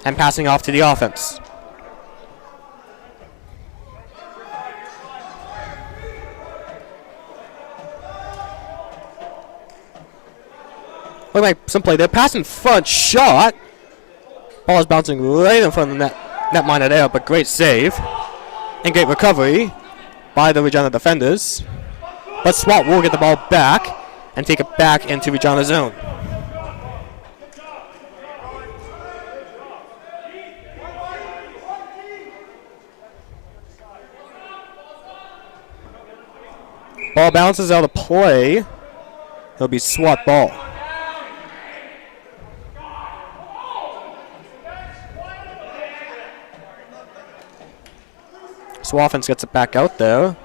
and passing off to the offense. Looking like some play there. Pass in front. Shot. Ball is bouncing right in front of the netminder there, but great save. And great recovery by the Regina defenders. But SWAT will get the ball back and take it back into Regina's zone. Ball bounces out of play. It'll be SWAT ball. SWAT offense gets it back out there.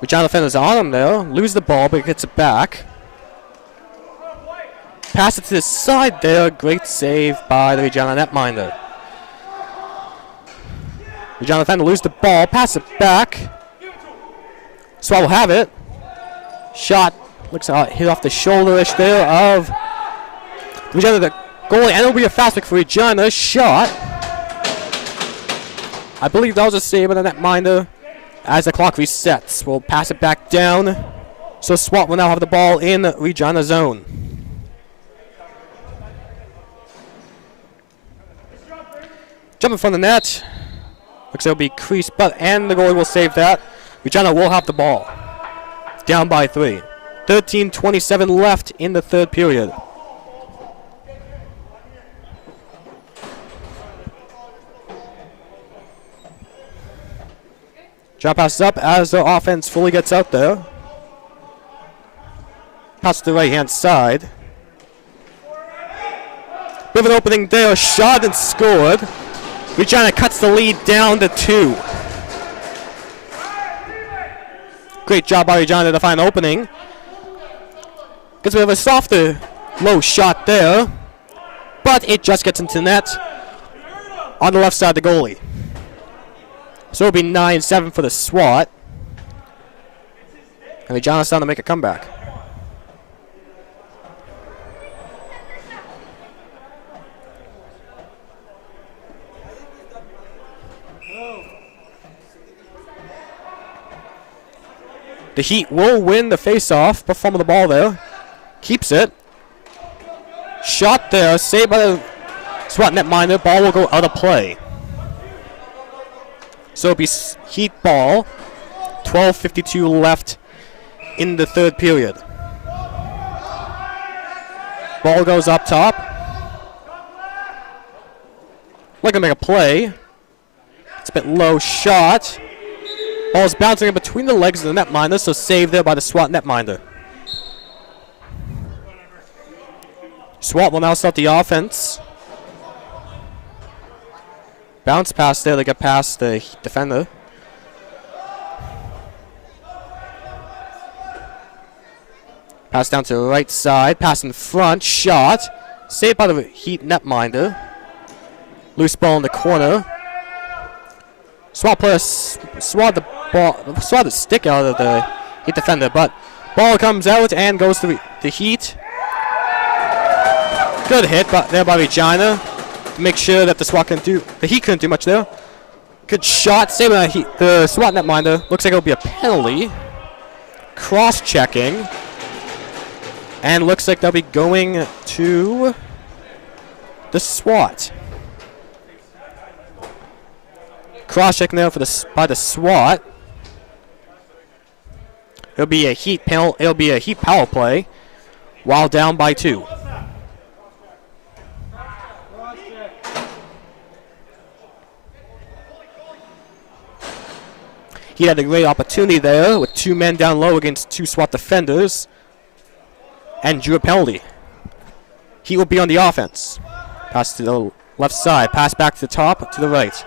Regina defenders on him there. Lose the ball, but gets it back. Pass it to the side there. Great save by the Regina netminder. Regina defender lose the ball. Pass it back. SWAT will have it. Shot looks hit off the shoulder-ish there of Regina, the goalie, and it'll be a fast break for Regina. Shot. I believe that was a save by the netminder. As the clock resets, we'll pass it back down. So SWAT will now have the ball in Regina zone. Jumping from the net. Looks like it'll be creased, and the goalie will save that. Regina will have the ball. Down by 3. 13:27 left in the third period. Drop pass up as the offense fully gets out there. Pass to the right-hand side. Bit of an opening there. Shot and scored. Regina cuts the lead down to 2. Great job by Regina to find an opening. Gets a bit of a softer, low shot there. But it just gets into the net on the left side of the goalie. So it'll be 9-7 for the SWAT. And Regina's starting to make a comeback. The Heat will win the face-off, but fumble the ball there. Keeps it. Shot there, saved by the SWAT netminder. Ball will go out of play. So it'll be Heat ball. 12:52 left in the third period. Ball goes up top. Looking to make a play. It's a bit low shot. Ball's bouncing in between the legs of the netminder, so saved there by the SWAT netminder. SWAT will now start the offense. Bounce pass there to get past the defender. Pass down to the right side. Pass in front. Shot. Saved by the Heat netminder. Loose ball in the corner. SWAT player swat the stick out of the Heat defender, but ball comes out and goes to the Heat. Good hit there by Regina to make sure that the Heat couldn't do much there. Good shot, saving the SWAT netminder. Looks like it'll be a penalty. Cross-checking. And looks like they'll be going to the SWAT. Cross-checking there by the SWAT. It'll be a Heat power play while down by 2. He had a great opportunity there with 2 men down low against 2 SWAT defenders and drew a penalty. He will be on the offense. Pass to the left side. Pass back to the top, to the right.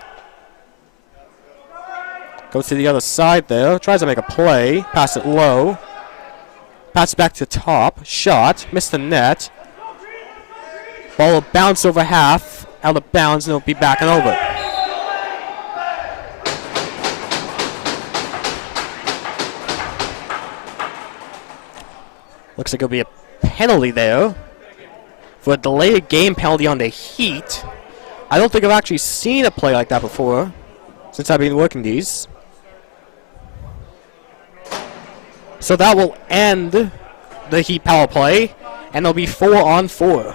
Goes to the other side there. Tries to make a play. Pass it low. Pass back to the top. Shot. Missed the net. Ball will bounce over half out of bounds, and it'll be back and over. Looks like it'll be a penalty there for a delayed game penalty on the Heat. I don't think I've actually seen a play like that before since I've been working these. So that will end the Heat power play, and there'll be 4-on-4.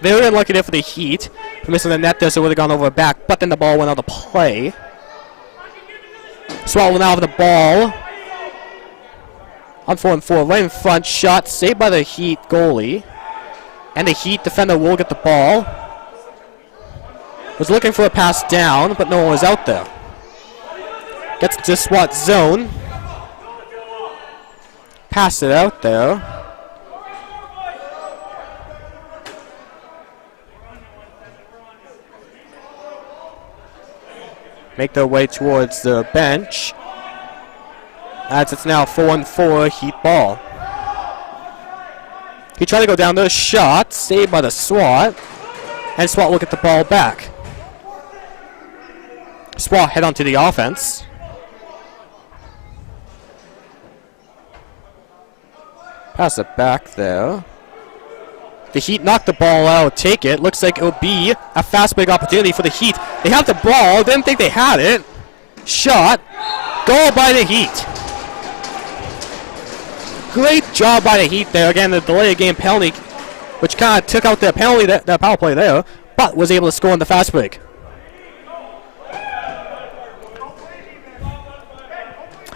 Very unlucky there for the Heat. For missing the net there, so it would have gone over a back, but then the ball went out of play. SWAT will now have the ball. On 4-on-4, right in front, shot saved by the Heat goalie. And the Heat defender will get the ball. Was looking for a pass down, but no one was out there. Gets to SWAT zone. Pass it out there. Make their way towards the bench. As it's now 4-on-4 Heat ball. He tried to go down there, shot, saved by the SWAT, and SWAT will get the ball back. SWAT head onto the offense. Pass it back there. The Heat knocked the ball out, take it. Looks like it'll be a fast break opportunity for the Heat. They have the ball, didn't think they had it. Shot, goal by the Heat. Great job by the Heat there. Again, the delay of game penalty, which kind of took out their penalty, that power play there, but was able to score on the fast break.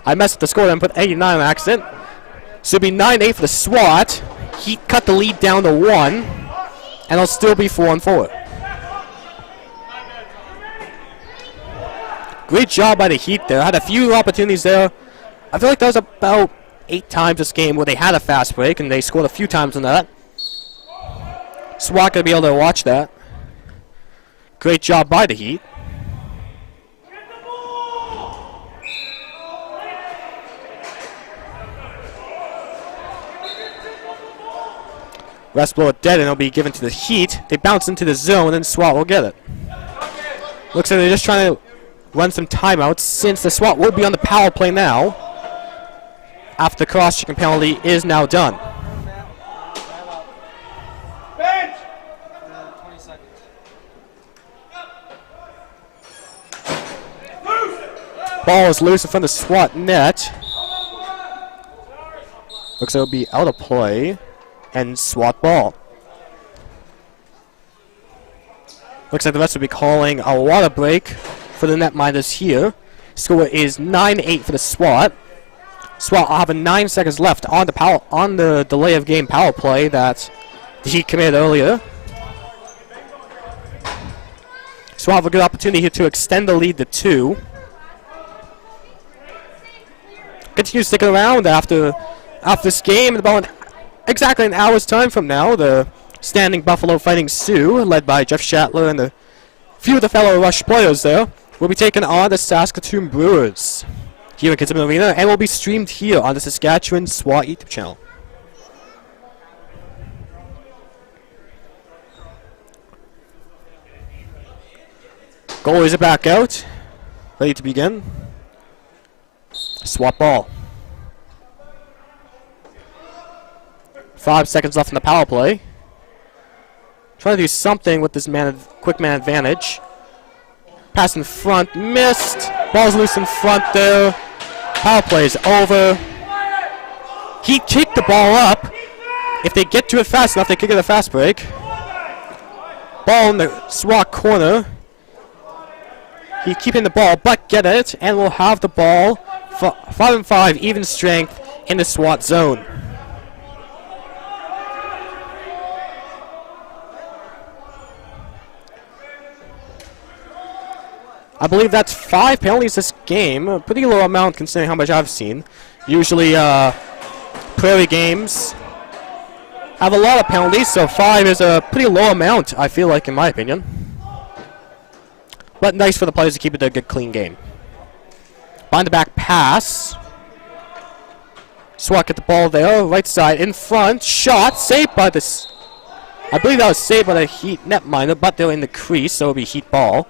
I messed up the score and put 89 on accident. So it'll be 9-8 for the SWAT. Heat cut the lead down to 1, and it'll still be 4-on-4. Great job by the Heat there. Had a few opportunities there. I feel like that was about 8 times this game where they had a fast break, and they scored a few times on that. SWAT gonna be able to watch that. Great job by the Heat. Rest blow it dead, and it'll be given to the Heat. They bounce into the zone, and SWAT will get it. Looks like they're just trying to run some timeouts since the SWAT will be on the power play now. After the cross-checking penalty is now done. Bench. 20 seconds. Ball is loose in front of the SWAT net. Looks like it'll be out of play. And SWAT ball. Looks like the rest will be calling a water break for the netminders here. Score is 9-8 for the SWAT. SWAT will have 9 seconds left on the delay of game power play that the Heat committed earlier. SWAT have a good opportunity here to extend the lead to 2. Continue sticking around after this game. About exactly an hour's time from now, the standing Buffalo Fighting Sioux, led by Jeff Shatler and a few of the fellow Rush players there, will be taking on the Saskatoon Brewers here in Kinsmen Arena, and will be streamed here on the Saskatchewan SWAT YouTube channel. Goalies are back out, ready to begin. SWAT ball. 5 seconds left in the power play. Trying to do something with this quick man advantage. Pass in front, missed. Ball's loose in front there. Power play is over. He kicked the ball up. If they get to it fast enough, they could get a fast break. Ball in the SWAT corner. He's keeping the ball, but get it, and we'll have the ball. 5-5, even strength in the SWAT zone. I believe that's 5 penalties this game. A pretty low amount considering how much I've seen. Usually, Prairie games have a lot of penalties, so 5 is a pretty low amount, I feel like, in my opinion. But nice for the players to keep it a good, clean game. Behind the back pass. SWAT get the ball there, right side in front. Shot, saved by this I believe that was saved by the Heat netminder, but they're in the crease, so it'll be Heat ball.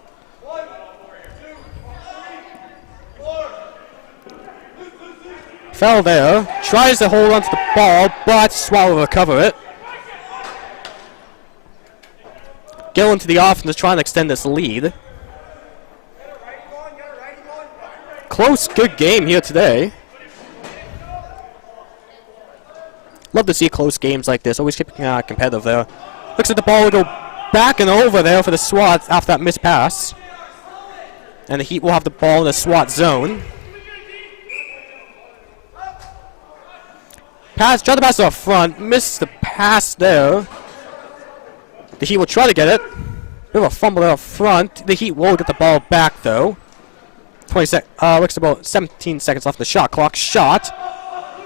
Fell there, tries to hold on to the ball, but SWAT will recover it. Go into the offense to try and extend this lead. Close, good game here today. Love to see close games like this. Always keeping competitive there. Looks like the ball will go back and over there for the SWAT after that missed pass. And the Heat will have the ball in the SWAT zone. Pass, try to pass to the front. Missed the pass there. The Heat will try to get it. Bit of a fumble there up front. The Heat will get the ball back though. 20 about 17 seconds left of the shot clock. Shot.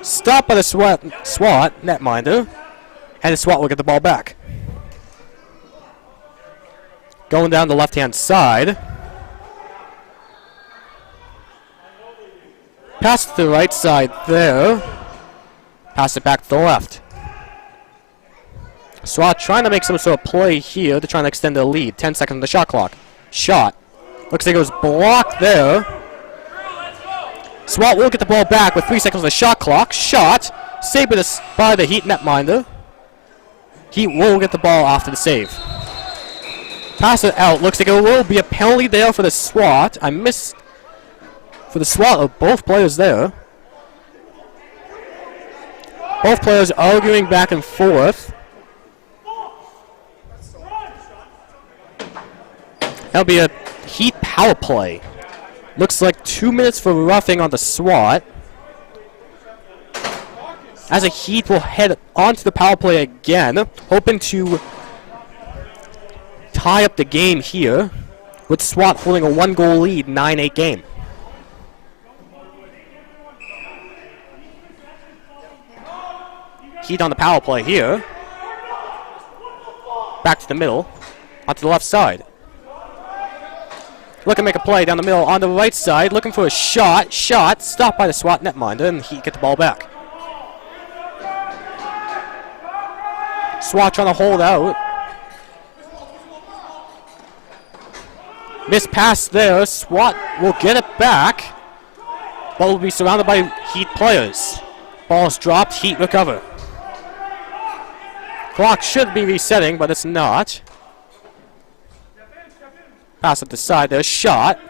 Stopped by the SWAT netminder. And the SWAT will get the ball back. Going down the left-hand side. Pass to the right side there. Pass it back to the left. SWAT trying to make some sort of play here to try and extend the lead. 10 seconds on the shot clock. Shot. Looks like it was blocked there. SWAT will get the ball back with 3 seconds on the shot clock. Shot. Saved by the Heat netminder. Heat will get the ball after the save. Pass it out. Looks like it will be a penalty there for the SWAT. I missed for the SWAT of both players there. Both players arguing back and forth. That'll be a Heat power play. Looks like 2 minutes for roughing on the SWAT. As a Heat will head onto the power play again, hoping to tie up the game here, with SWAT holding a 1-goal lead, 9-8 game. Heat on the power play here. Back to the middle, onto the left side. Looking to make a play down the middle on the right side, looking for a shot. Shot, stopped by the SWAT netminder, and Heat get the ball back. SWAT trying to hold out. Missed pass there. SWAT will get it back, but will be surrounded by Heat players. Ball's dropped, Heat recover. Clock should be resetting, but it's not. Pass up the side there. Shot.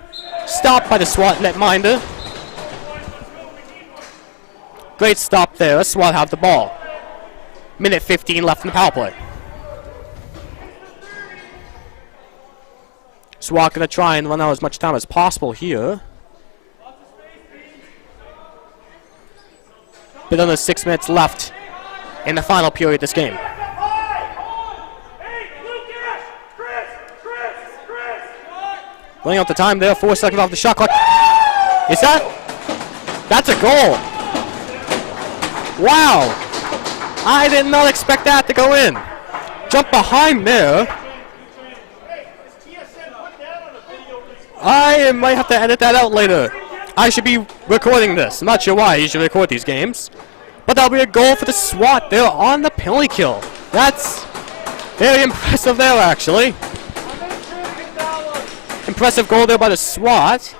Stopped by the SWAT netminder. Great stop there. SWAT have the ball. Minute 15 left in the power play. SWAT going to try and run out as much time as possible here. Bit under 6 minutes left in the final period of this game. Running out the time there, 4 seconds off the shot clock. Is that? That's a goal. Wow. I did not expect that to go in. Jump behind there. I might have to edit that out later. I should be recording this. I'm not sure why you should record these games. But that'll be a goal for the SWAT. They're on the penalty kill. That's very impressive there, actually. Impressive goal there by the SWAT.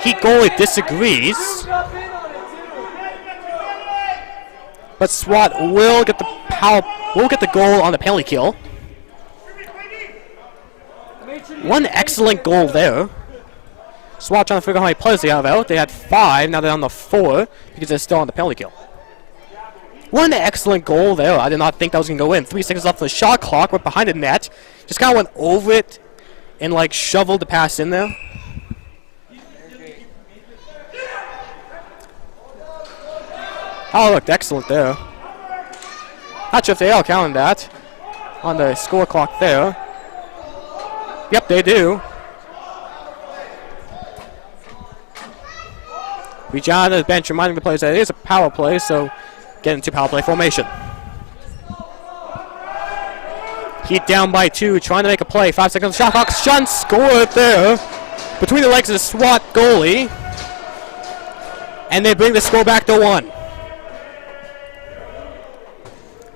Heat goalie disagrees. But SWAT will get the goal on the penalty kill. One excellent goal there. SWAT trying to figure out how many players they have out. They had 5, now they're on the 4 because they're still on the penalty kill. One excellent goal there. I did not think that was going to go in. 3 seconds left on the shot clock. Went behind the net. Just kind of went over it and like shoveled the pass in there. Oh, looked excellent there. Not sure if they all counted that on the score clock there. Yep, they do. Regina bench reminding the players that it is a power play, so get into power play formation. Heat down by 2, trying to make a play. 5 seconds, shot clock, Shun scored there. Between the legs of the SWAT goalie. And they bring the score back to 1.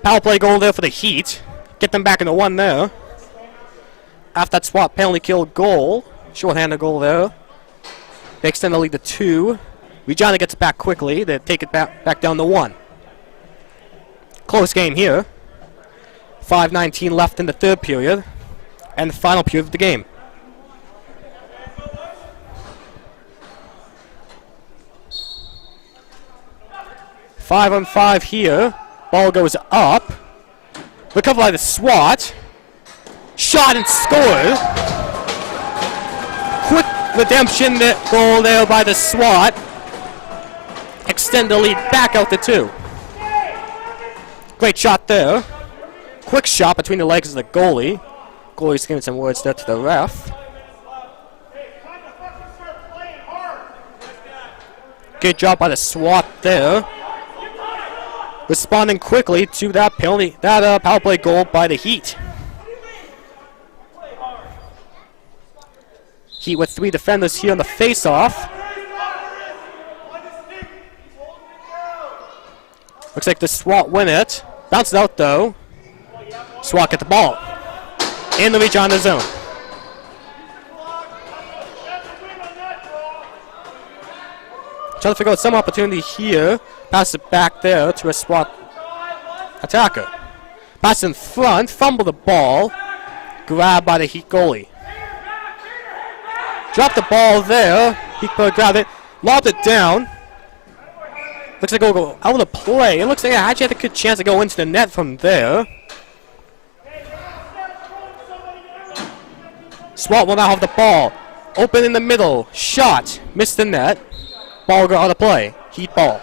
Power play goal there for the Heat. Get them back into 1 there. After that SWAT penalty kill goal. Short-handed goal there. They extend the lead to 2. Regina gets it back quickly. They take it back down to 1. Close game here. 5:19 left in the third period. And the final period of the game. Five on 5 here. Ball goes up. Recovered by the SWAT. Shot and scored. Quick redemption goal there by the SWAT. Extend the lead back out to 2. Great shot there. Quick shot between the legs of the goalie. Goalie's giving some words there to the ref. Good job by the SWAT there. Responding quickly to that penalty, that power play goal by the Heat. Heat with 3 defenders here on the face-off. Looks like the SWAT win it. Bounces out though. SWAT get the ball. In the Regina zone. Trying to figure out some opportunity here. Pass it back there to a SWAT attacker. Pass in front, fumble the ball. Grabbed by the Heat goalie. Drop the ball there. Heat grabbed it. Lobbed it down. Looks like it'll go out of play. It looks like it actually had a good chance to go into the net from there. SWAT will now have the ball. Open in the middle. Shot. Missed the net. Ball go out of play. Heat ball.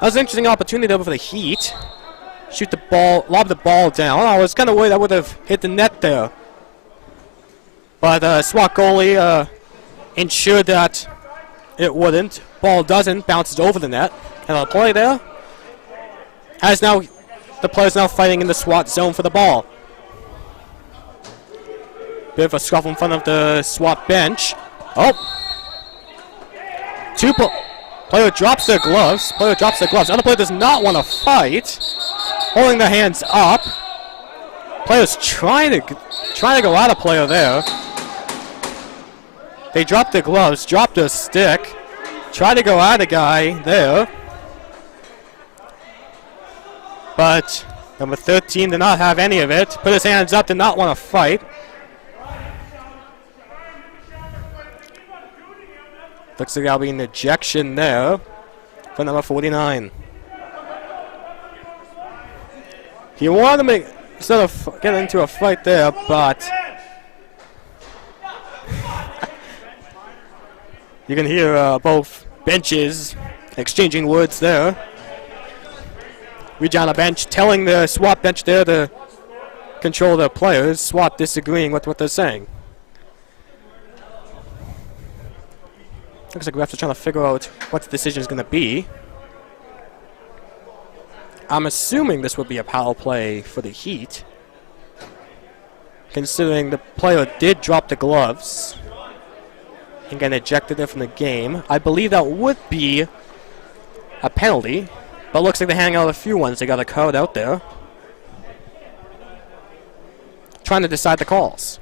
That was an interesting opportunity there for the Heat. Shoot the ball, lob the ball down. I was kind of worried that would have hit the net there. But SWAT goalie ensured that it wouldn't. Ball doesn't. Bounces over the net. And on the play there. As now, the players now fighting in the SWAT zone for the ball. Bit of a scuffle in front of the SWAT bench. Oh. Player drops their gloves. Player drops their gloves. Other player does not want to fight. Holding their hands up. Players trying to go at a player there. They drop their gloves, drop their stick. Try to go at a guy there. But number 13 did not have any of it. Put his hands up, did not want to fight. Looks like there'll be an ejection there for number 49. He wanted to sort of get into a fight there, but you can hear both benches exchanging words there. Regina bench telling the SWAT bench there to control their players. SWAT disagreeing with what they're saying. Looks like refs are trying to figure out what the decision is going to be. I'm assuming this would be a power play for the Heat, considering the player did drop the gloves and get ejected there from the game. I believe that would be a penalty, but looks like they're handing out a few ones. They got a card out there, trying to decide the calls.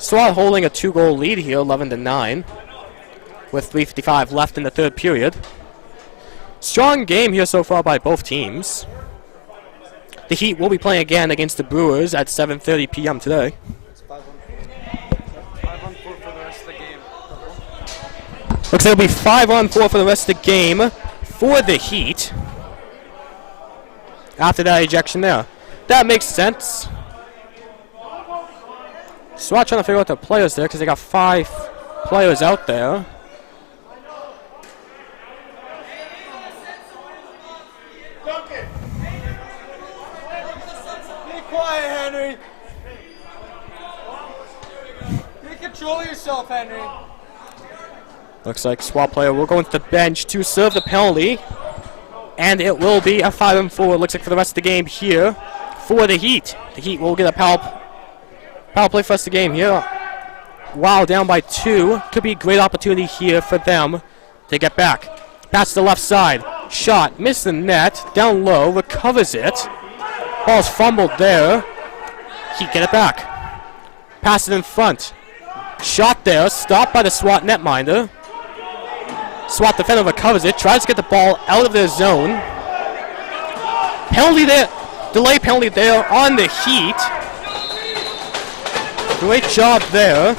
SWAT holding a 2-goal lead here, 11-9, with 3:55 left in the third period. Strong game here so far by both teams. The Heat will be playing again against the Brewers at 7:30 p.m. today. 5-on-4 for the rest of the game. Looks like it'll be 5-on-4 for the rest of the game for the Heat. After that ejection there. That makes sense. SWAT trying to figure out the players there because they got 5 players out there. Be quiet, Henry. Control yourself, Henry. Looks like SWAT player will go into the bench to serve the penalty. And it will be a 5-on-4, looks like, for the rest of the game here for the Heat. The Heat will get a power play for us the game here. Wow, down by 2. Could be a great opportunity here for them to get back. Pass to the left side. Shot. Missed the net. Down low. Recovers it. Ball's fumbled there. Heat get it back. Pass it in front. Shot there. Stopped by the SWAT netminder. SWAT defender recovers it. Tries to get the ball out of their zone. Penalty there. Delay penalty there on the Heat. Great job there.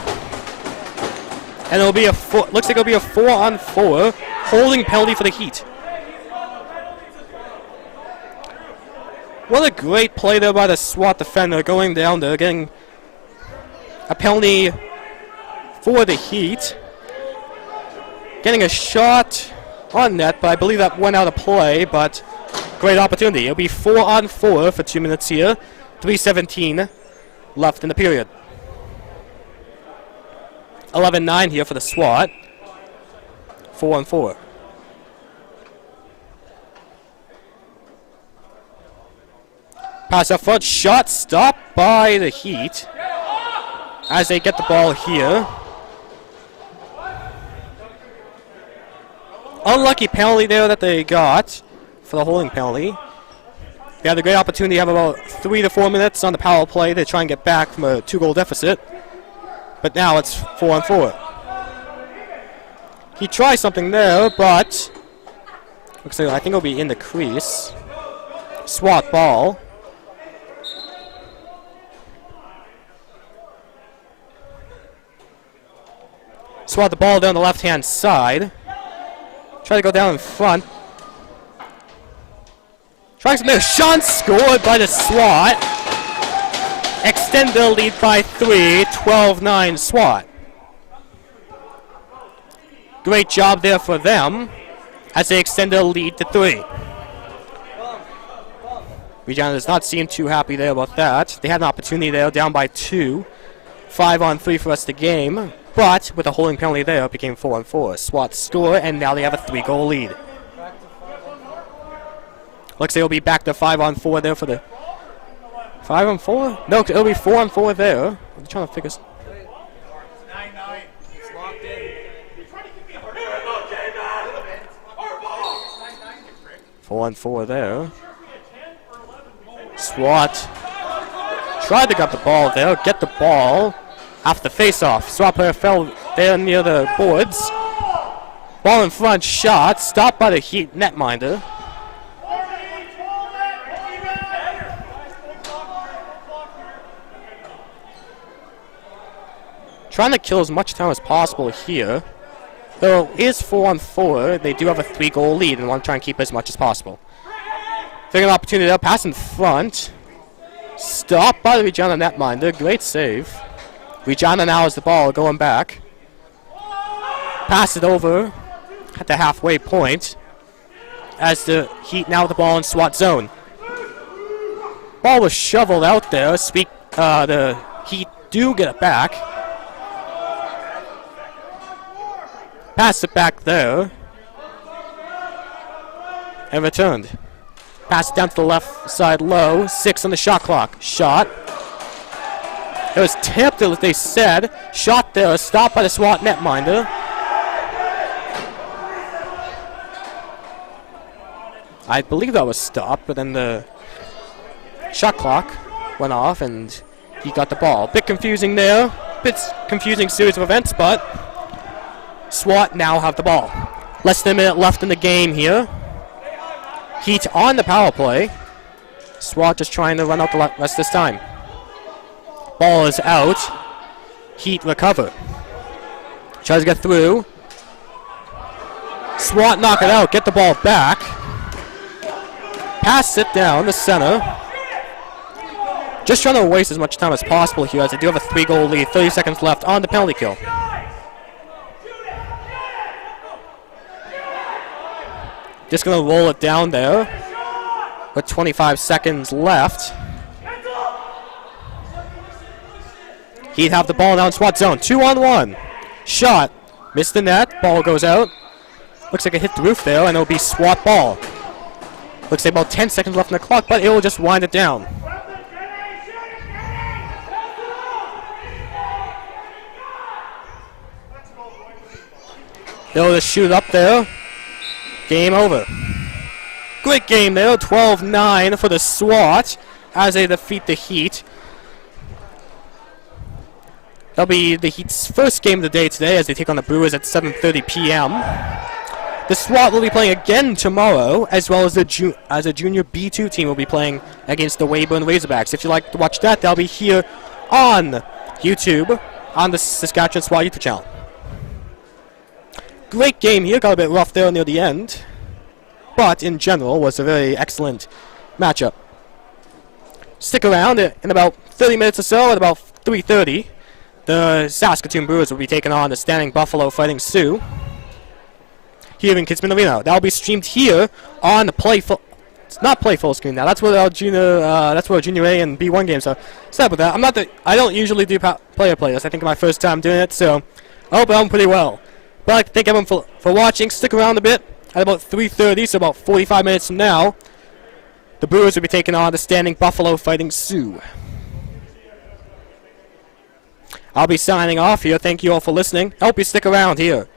And it'll be a looks like it'll be a 4-on-4 holding penalty for the Heat. What a great play there by the SWAT defender, going down there, getting a penalty for the Heat. Getting a shot on net, but I believe that went out of play, but great opportunity. It'll be 4-on-4 for 2 minutes here. 3:17 left in the period. 11-9 here for the SWAT. 4-on-4. Pass up front, shot stopped by the Heat as they get the ball here. Unlucky penalty there that they got for the holding penalty. They had a great opportunity to have about 3 to 4 minutes on the power play to try and get back from a 2-goal deficit. But now it's 4-on-4. He tries something there, but looks like I think it'll be in the crease. SWAT ball. SWAT the ball down the left-hand side. Try to go down in front. Tries to shot scored by the SWAT. Extend the lead by 3, 12-9 SWAT. Great job there for them as they extend the lead to 3. Regina does not seem too happy there about that. They had an opportunity there, down by 2. 5-on-3 for us to game. But with a holding penalty there, it became 4-on-4. SWAT score, and now they have a 3-goal lead. Looks like it'll be back to 5-on-4 there for the 5-on-4? No, it'll be 4-on-4 there. I'm trying to figure. 4-on-4 there. SWAT tried to grab the ball there, get the ball after the face-off. SWAT player fell there near the boards. Ball in front, shot, stopped by the Heat netminder. Trying to kill as much time as possible here. Though it is 4-on-4, they do have a 3-goal lead and want to try and keep as much as possible. Taking an opportunity there, pass in front. Stopped by the Regina netminder, great save. Regina now has the ball going back. Pass it over at the halfway point as the Heat now with the ball in SWAT zone. Ball was shoveled out there. The Heat do get it back. Pass it back there. And returned. Pass it down to the left side low. 6 on the shot clock. Shot. It was tipped, as they said. Shot there. Stopped by the SWAT netminder. I believe that was stopped, but then the shot clock went off and he got the ball. Bit confusing there. Bit confusing series of events, but SWAT now have the ball. Less than a minute left in the game here. Heat on the power play. SWAT just trying to run out the rest of this time. Ball is out. Heat recover. Tries to get through. SWAT knock it out. Get the ball back. Pass it down the center. Just trying to waste as much time as possible here as they do have a 3-goal lead. 30 seconds left on the penalty kill. Just going to roll it down there with 25 seconds left. Heat have the ball now in SWAT zone. 2-on-1. Shot. Missed the net. Ball goes out. Looks like it hit the roof there, and it'll be SWAT ball. Looks like about 10 seconds left on the clock, but it will just wind it down. They'll just shoot up there. Game over. Great game there, 12-9 for the SWAT as they defeat the Heat. That'll be the Heat's first game of the day today as they take on the Brewers at 7:30 p.m. The SWAT will be playing again tomorrow, as well as a junior B2 team will be playing against the Weyburn Razorbacks. If you'd like to watch that, that'll be here on YouTube on the Saskatchewan SWAT YouTube channel. Great game here, got a bit rough there near the end, but in general was a very excellent matchup. Stick around in about 30 minutes or so, at about 3:30. The Saskatoon Brewers will be taking on the Standing Buffalo Fighting Sioux here in Kinsmen Arena. That will be streamed here on the It's not Play Full Screen now. That's where our Junior A and B1 games are. Stop with that. I don't usually do player playlists. I think it's my first time doing it, so I hope I'm pretty well. But I'd like to thank everyone for watching. Stick around a bit at about 3:30, so about 45 minutes from now. The Brewers will be taking on the Standing Buffalo Fighting Sioux. I'll be signing off here. Thank you all for listening. I hope you stick around here.